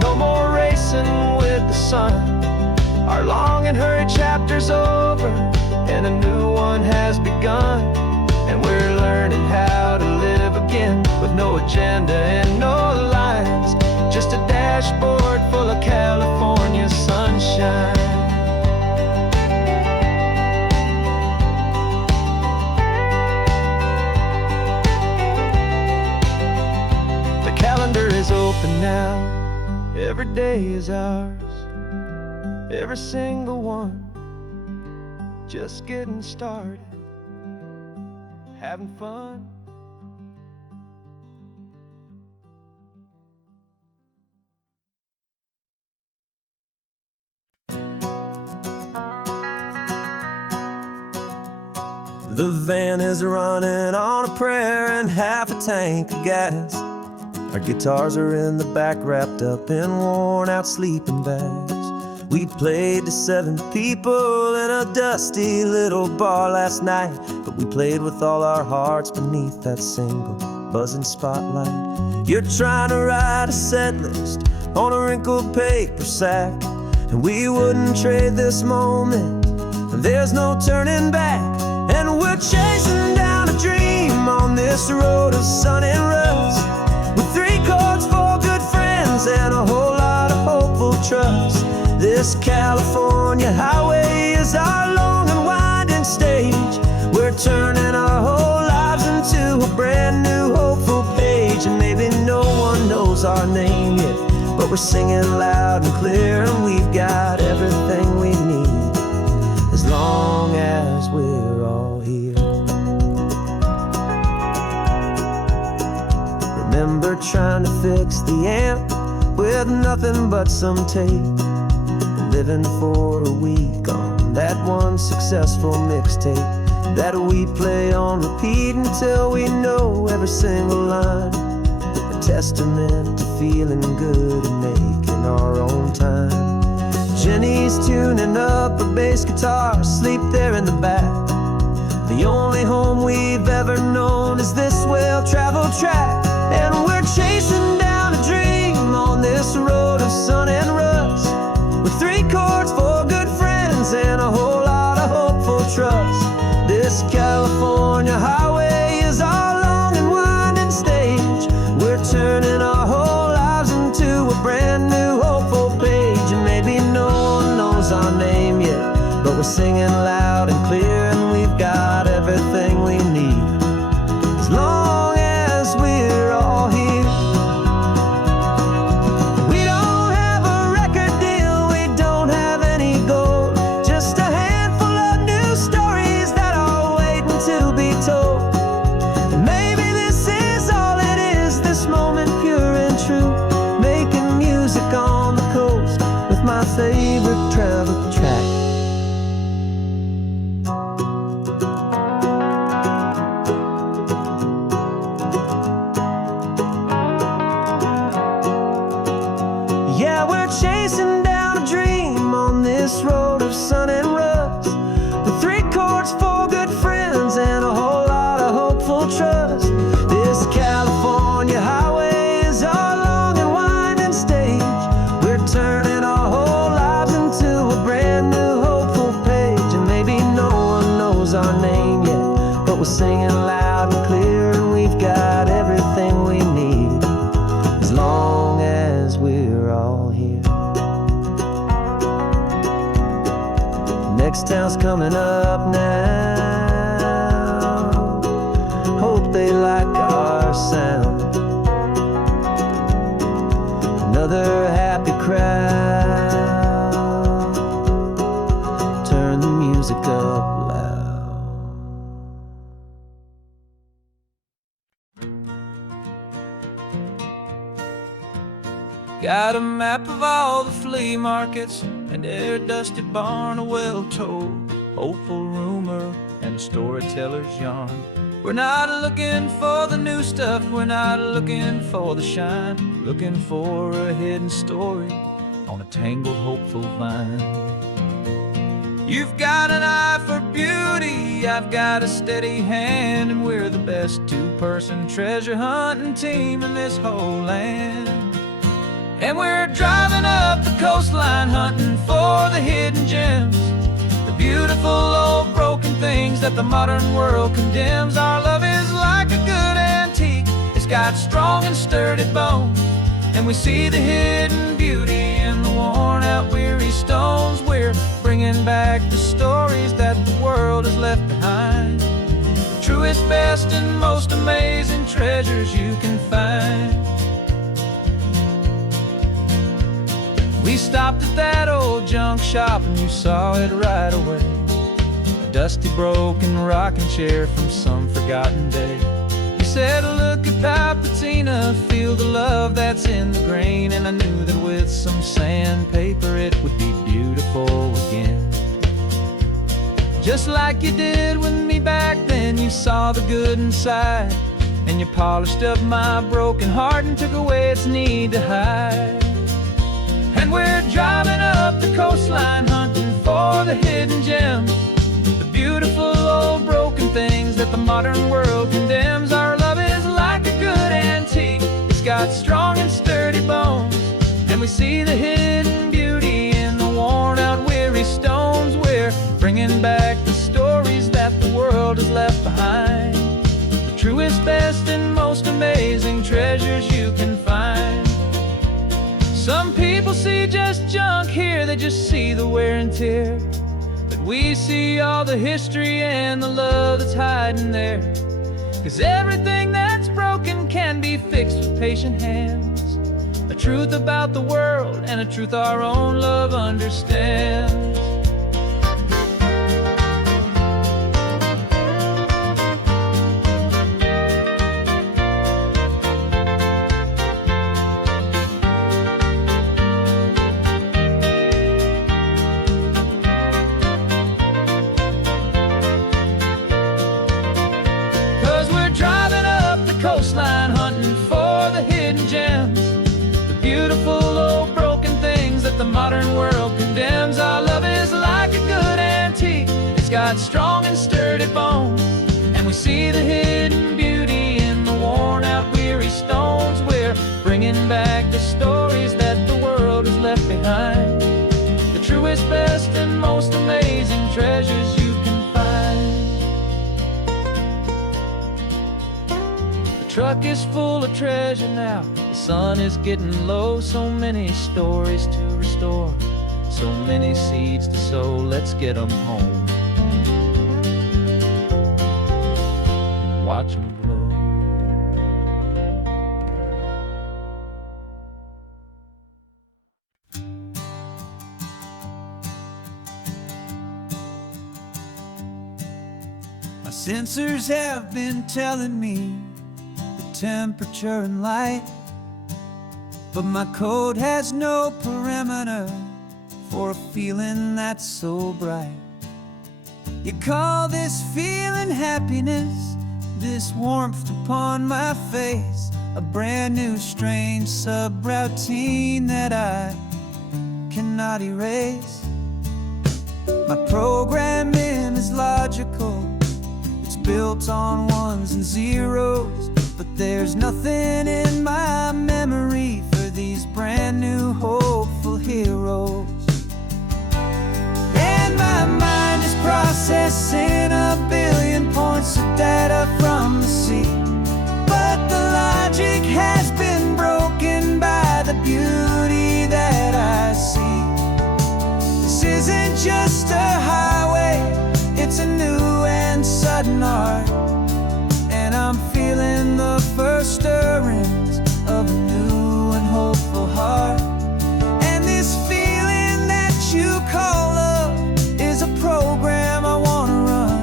no more racing with the sun. Our long and hurried chapter's over, and a new one has begun. And we're learning how to live again, with no agenda and no lines, just a dashboard full of California sunshine. Calendar is open now, every day is ours, every single one, just getting started, having fun. The van is running on a prayer and half a tank of gas. Our guitars are in the back, wrapped up in worn-out sleeping bags. We played to 7 people in a dusty little bar last night, but we played with all our hearts beneath that single buzzing spotlight. You're trying to write a set list on a wrinkled paper sack, and we wouldn't trade this moment. There's no turning back, and we're chasing down a dream on this road of sun and rust, with 3 chords, 4 good friends, and a whole lot of hopeful trust. This California highway is our long and winding stage. We're turning our whole lives into a brand new hopeful page. And maybe no one knows our name yet, but we're singing loud and clear, and we've got everything we need, as long as we're all here. Remember trying to fix the amp with nothing but some tape, living for a week on that one successful mixtape that we play on repeat until we know every single line. A testament to feeling good and making our own time. Jenny's tuning up a bass guitar, asleep there in the back. The only home we've ever known is this well-traveled track. And we're chasing down a dream on this road of sun and rust, with 3 chords, 4 good friends, and a whole lot of hopeful trust. This California highway is our long and winding stage. We're turning our whole lives into a brand new hopeful page. And maybe no one knows our name yet, but we're singing loud and clear, and we've got everything we need, as long as we're all here. We don't have a record deal, we don't have any gold, just a handful of new stories that are waiting to be told. And maybe this is all it is, this moment pure and true, making music on the coast with my favorite travel track. Yeah, we're chasing down a dream on this road of sun and rust, with 3 chords, 4 good friends, and a whole lot of hopeful trust. This California highway is our long and winding stage. We're turning our whole lives into a brand new hopeful page. And maybe no one knows our name yet, but we're singing loud and clear, and all here. Next town's coming up now. Hope they like our sound. Another happy crowd. Turn the music up loud. Got a map of all the flea markets and their dusty barn, a well-told hopeful rumor and a storyteller's yarn. We're not looking for the new stuff, we're not looking for the shine, looking for a hidden story on a tangled hopeful vine. You've got an eye for beauty, I've got a steady hand, and we're the best two-person treasure hunting team in this whole land. And we're driving up the coastline hunting for the hidden gems, the beautiful old broken things that the modern world condemns. Our love is like a good antique, it's got strong and sturdy bones, and we see the hidden beauty in the worn out weary stones. We're bringing back the stories that the world has left behind, the truest, best, and most amazing treasures you can find. We stopped at that old junk shop and you saw it right away, a dusty broken rocking chair from some forgotten day. You said, look at Papatina, feel the love that's in the grain, and I knew that with some sandpaper it would be beautiful again. Just like you did with me back then, you saw the good inside, and you polished up my broken heart and took away its need to hide. And we're driving up the coastline hunting for the hidden gems, the beautiful old broken things that the modern world condemns. Our love is like a good antique, it's got strong and sturdy bones, and we see the hidden beauty in the worn out weary stones. We're bringing back the stories that the world has left behind, the truest, best, and most amazing treasures you can find. Some people see just junk here, they just see the wear and tear, but we see all the history and the love that's hiding there. 'Cause everything that's broken can be fixed with patient hands, a truth about the world and a truth our own love understands. 'Cause we're driving up the coastline hunting for the hidden gems, the beautiful old broken things that the modern world condemns. Our love is like a good antique, it's got strong and sturdy bones, and we see the hidden beauty in the worn out weary stones. We're bringing back the stories that the world has left behind, the truest, best, and most amazing treasures you can find. The truck is full of treasure now, the sun is getting low, so many stories to restore, so many seeds to sow. Let's get them home, watch them blow. My sensors have been telling me the temperature and light, but my code has no perimeter for a feeling that's so bright. You call this feeling happiness, this warmth upon my face, a brand new strange subroutine that I cannot erase. My programming is logical, it's built on ones and zeros, but there's nothing in my memory for these brand new hopeful heroes. And my mind is processing a billion points of data from the sea, but the logic has been broken by the beauty that I see. This isn't just a highway, it's a new and sudden art. And I'm feeling the first stirrings of a new and hopeful heart. And this feeling that you call love is a program I wanna run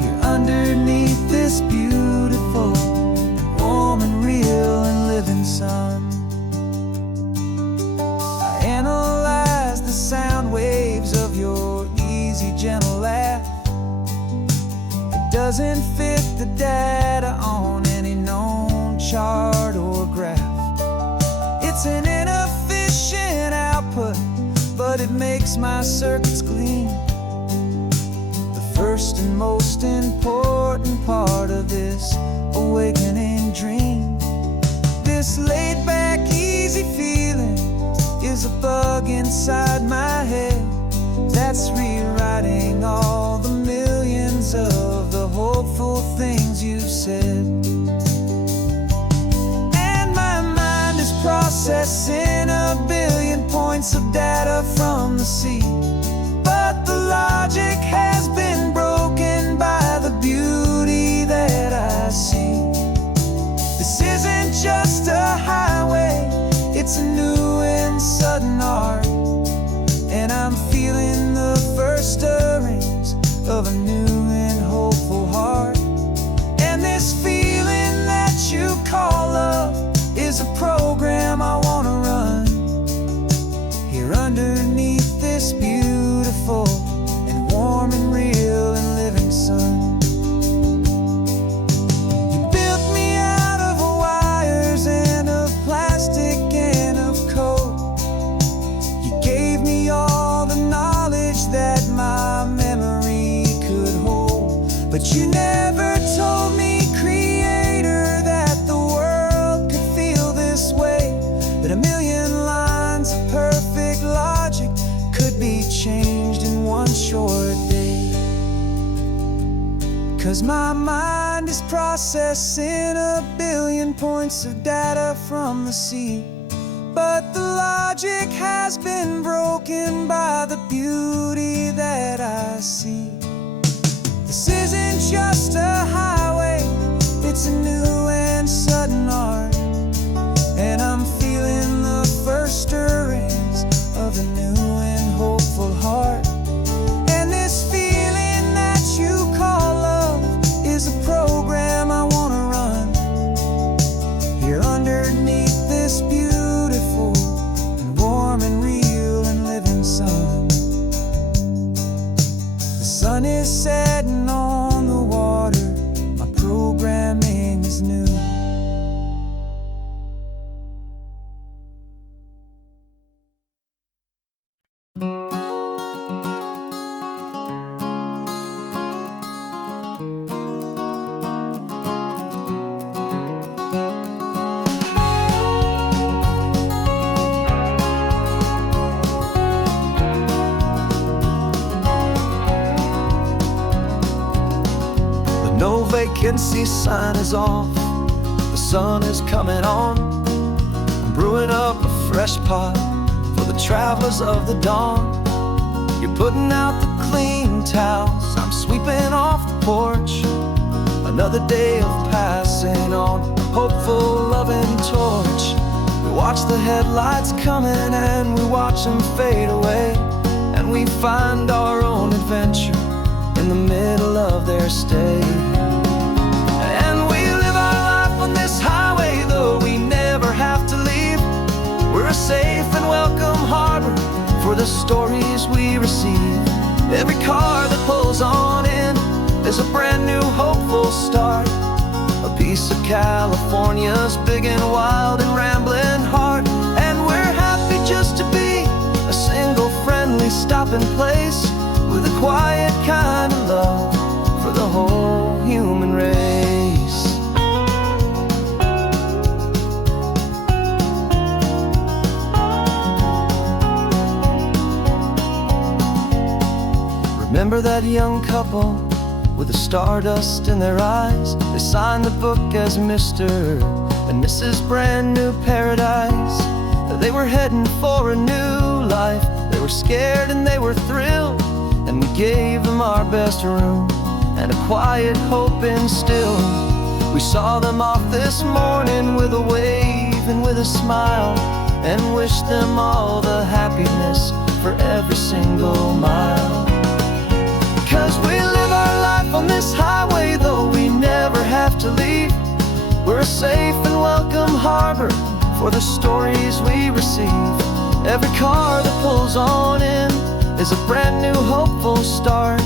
here underneath this beautiful, warm and real and living sun. I analyze the sound waves of your easy, gentle laugh. It doesn't fit the data on any known chart or graph. It's an inefficient output, but it makes my circuits clean. The first and most important part of this awakening dream. This laid back, easy feeling is a bug inside my head that's rewriting all the millions of the hopeful things you've said. And my mind is processing a billion points of data from the sea, but the logic has been broken by the beauty that I see. This isn't just a highway, it's a new and sudden art. And I'm feeling the first stirrings of a new and hopeful heart. And this feeling that you call love is a program I wanna run here underneath this beautiful and warm and real and living sun. You built me out of wires and of plastic and of code. You gave me all the knowledge that my memory could hold, but you never told me, Creator, that the world could feel this way, that a million lines of perfect logic could be changed in one short day. 'Cause my mind is processing a billion points of data from the sea, but the logic has been broken by the beauty that I see. This isn't just a highway, it's a new and sudden art. And I'm feeling the first stirrings of a new and hopeful heart. And this feeling that you call love is a program I wanna run here underneath this beautiful and warm and real and living sun. The sun is setting on the water, my programming is new. No vacancy sign is off, the sun is coming on. I'm brewing up a fresh pot for the travelers of the dawn. You're putting out the clean towels, I'm sweeping off the porch. Another day of passing on a hopeful, loving torch. We watch the headlights coming and we watch them fade away, and we find our own adventure in the middle of their stay. And we live our life on this highway, though we never have to leave. We're a safe and welcome harbor for the stories we receive. Every car that pulls on in is a brand new hopeful start. A piece of California's big and wild and rambling heart. And we're happy just to be a single friendly stopping place, with a quiet kind of love for the whole human race. Remember that young couple with the stardust in their eyes? They signed the book as Mr. and Mrs. Brand New Paradise. They were heading for a new life. They were scared and they were thrilled, and we gave them our best room and a quiet hope instilled. We saw them off this morning with a wave and with a smile, and wished them all the happiness for every single mile. 'Cause we live our life on this highway, though we never have to leave. We're a safe and welcome harbor for the stories we receive. Every car that pulls on in is a brand new hopeful start,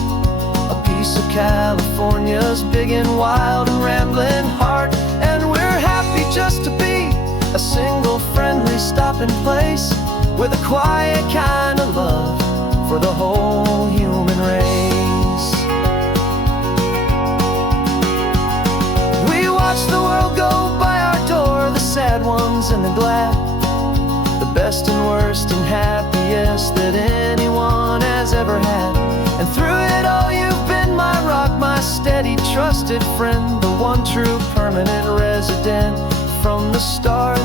a piece of California's big and wild and rambling heart. And we're happy just to be a single friendly stopping place, with a quiet kind of love for the whole human race. We watch the world go by our door, the sad ones and the glad, the best and worst and happiest that anyone has ever had. And through it all you've been my rock, my steady trusted friend, the one true permanent resident, from the start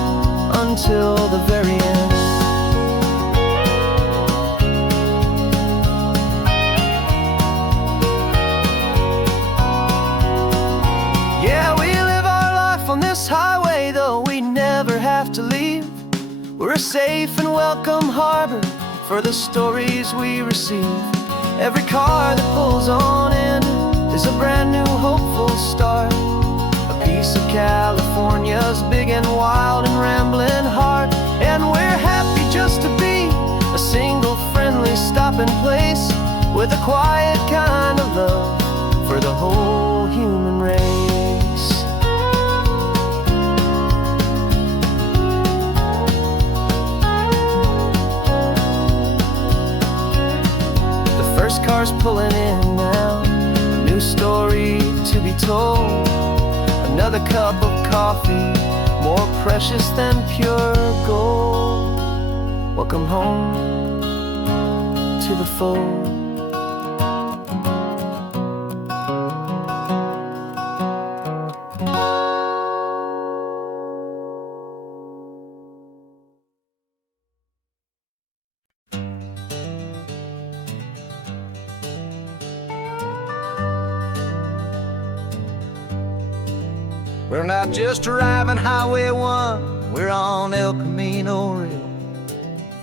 until the very end. Yeah, we live our life on this highway, though we never have to leave. We're a safe and welcome harbor for the stories we receive. Every car that pulls on in is a brand new hopeful start, a piece of California's big and wild and rambling heart. And we're happy just to be a single friendly stopping place, with a quiet kind of love for the whole human race. First car's pulling in now, a new story to be told. Another cup of coffee, more precious than pure gold. Welcome home to the fold. We're not just driving Highway 1, we're on El Camino Real,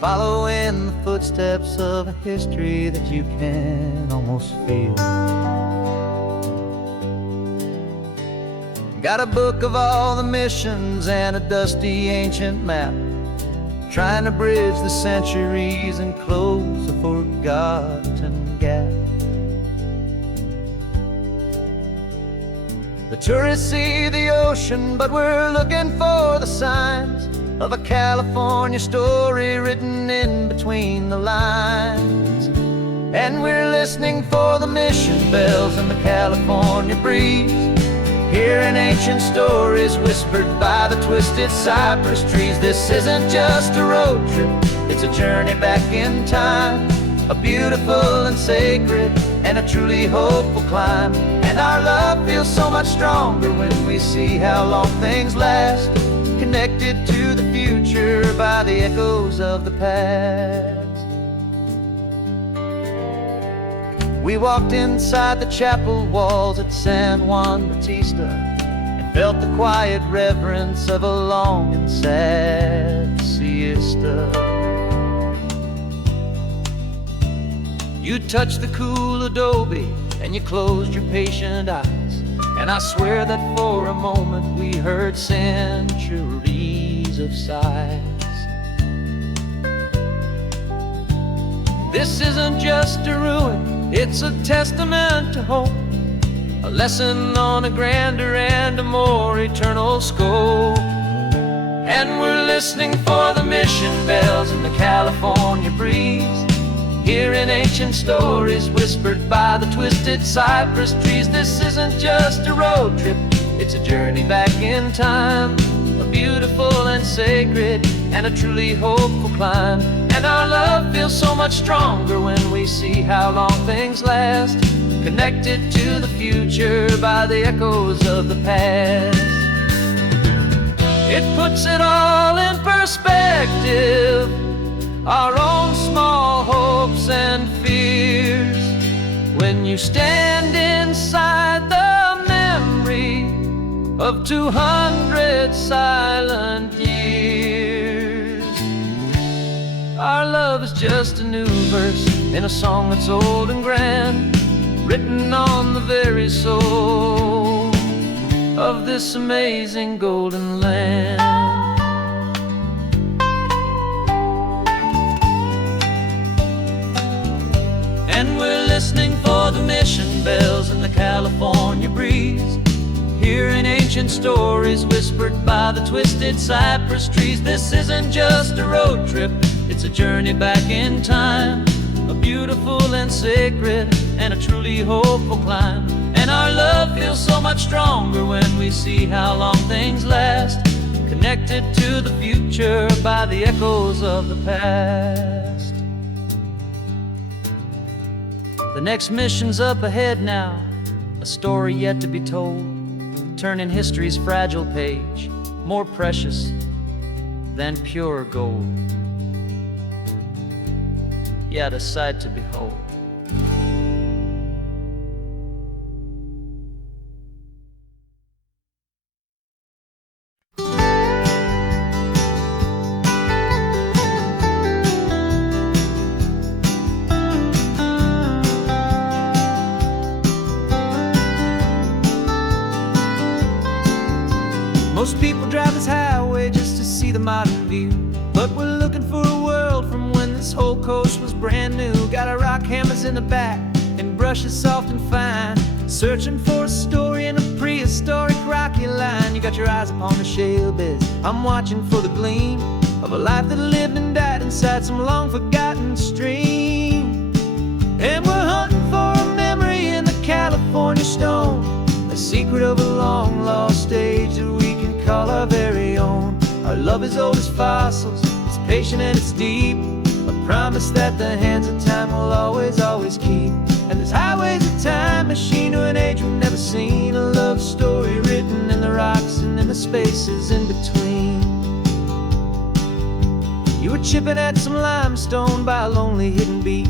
following the footsteps of a history that you can almost feel. Got a book of all the missions and a dusty ancient map, trying to bridge the centuries and close a forgotten gap. The tourists see the ocean, but we're looking for the signs of a California story written in between the lines. And we're listening for the mission bells and the California breeze, hearing ancient stories whispered by the twisted cypress trees. This isn't just a road trip, it's a journey back in time, a beautiful and sacred and a truly hopeful climb. And our love feels so much stronger when we see how long things last, connected to the future by the echoes of the past. We walked inside the chapel walls at San Juan Bautista and felt the quiet reverence of a long and sad siesta. You touched the cool adobe and you closed your patient eyes, and I swear that for a moment we heard centuries of sighs. This isn't just a ruin, it's a testament to hope, a lesson on a grander and a more eternal scope. And we're listening for the mission bells in the California breeze, hearing ancient stories whispered by the twisted cypress trees. This isn't just a road trip, it's a journey back in time, a beautiful and sacred and a truly hopeful climb. And our love feels so much stronger when we see how long things last, connected to the future by the echoes of the past. It puts it all in perspective, our own small hopes and fears. When you stand inside the memory of 200 silent years, our love is just a new verse in a song that's old and grand, written on the very soul of this amazing golden land. And we're listening for the mission bells in the California breeze, hearing ancient stories whispered by the twisted cypress trees. This isn't just a road trip, it's a journey back in time, a beautiful and sacred and a truly hopeful climb. And our love feels so much stronger when we see how long things last, connected to the future by the echoes of the past. The next mission's up ahead now, a story yet to be told, turning history's fragile page more precious than pure gold. Yet a sight to behold. Most people drive this highway just to see the modern view, but we're looking for a world from when this whole coast was brand new. Got our rock hammers in the back and brushes soft and fine, searching for a story in a prehistoric rocky line. You got your eyes upon the shale beds, I'm watching for the gleam of a life that lived and died inside some long forgotten stream. And we're hunting for a memory in the California stone, a secret of a long lost age that we can call our very own. Our love is old as fossils, it's patient and it's deep, a promise that the hands of time will always, always keep. And this highway's a time machine to an age we've never seen, a love story written in the rocks and in the spaces in between. You were chipping at some limestone by a lonely hidden beach,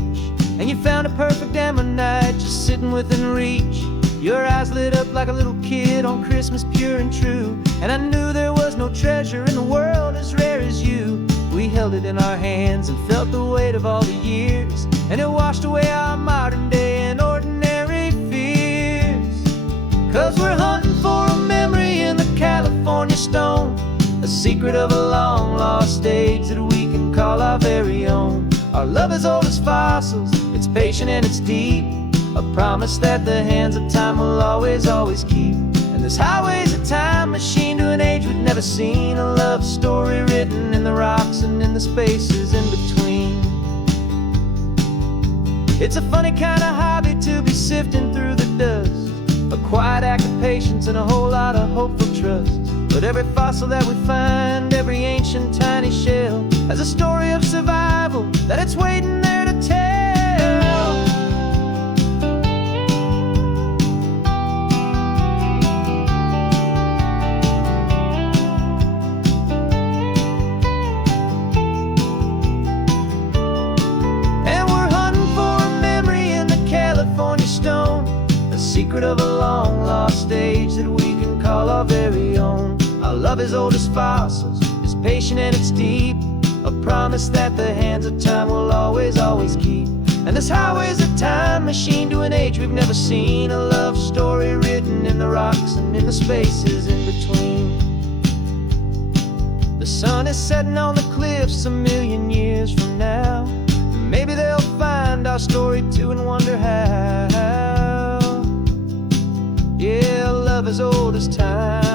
and you found a perfect ammonite just sitting within reach. Your eyes lit up like a little kid on Christmas, pure and true, and I knew there was no treasure in the world as rare as you. We held it in our hands and felt the weight of all the years, and it washed away our modern day and ordinary fears. 'Cause we're hunting for a memory in the California stone, a secret of a long lost age that we can call our very own. Our love is old as fossils, it's patient and it's deep, a promise that the hands of time will always, always keep. And this highway's a time machine to an age we've never seen, a love story written in the rocks and in the spaces in between. It's a funny kind of hobby to be sifting through the dust, a quiet act of patience and a whole lot of hopeful trust. But every fossil that we find, every ancient tiny shell, has a story of survival that it's waiting there to tell. Secret of a long lost age that we can call our very own. Our love is old as fossils, it's patient and it's deep, a promise that the hands of time will always, always keep. And this highway's a time machine to an age we've never seen, a love story written in the rocks and in the spaces in between. The sun is setting on the cliffs a million years from now, maybe they'll find our story too and wonder how. Yeah, love as old as time.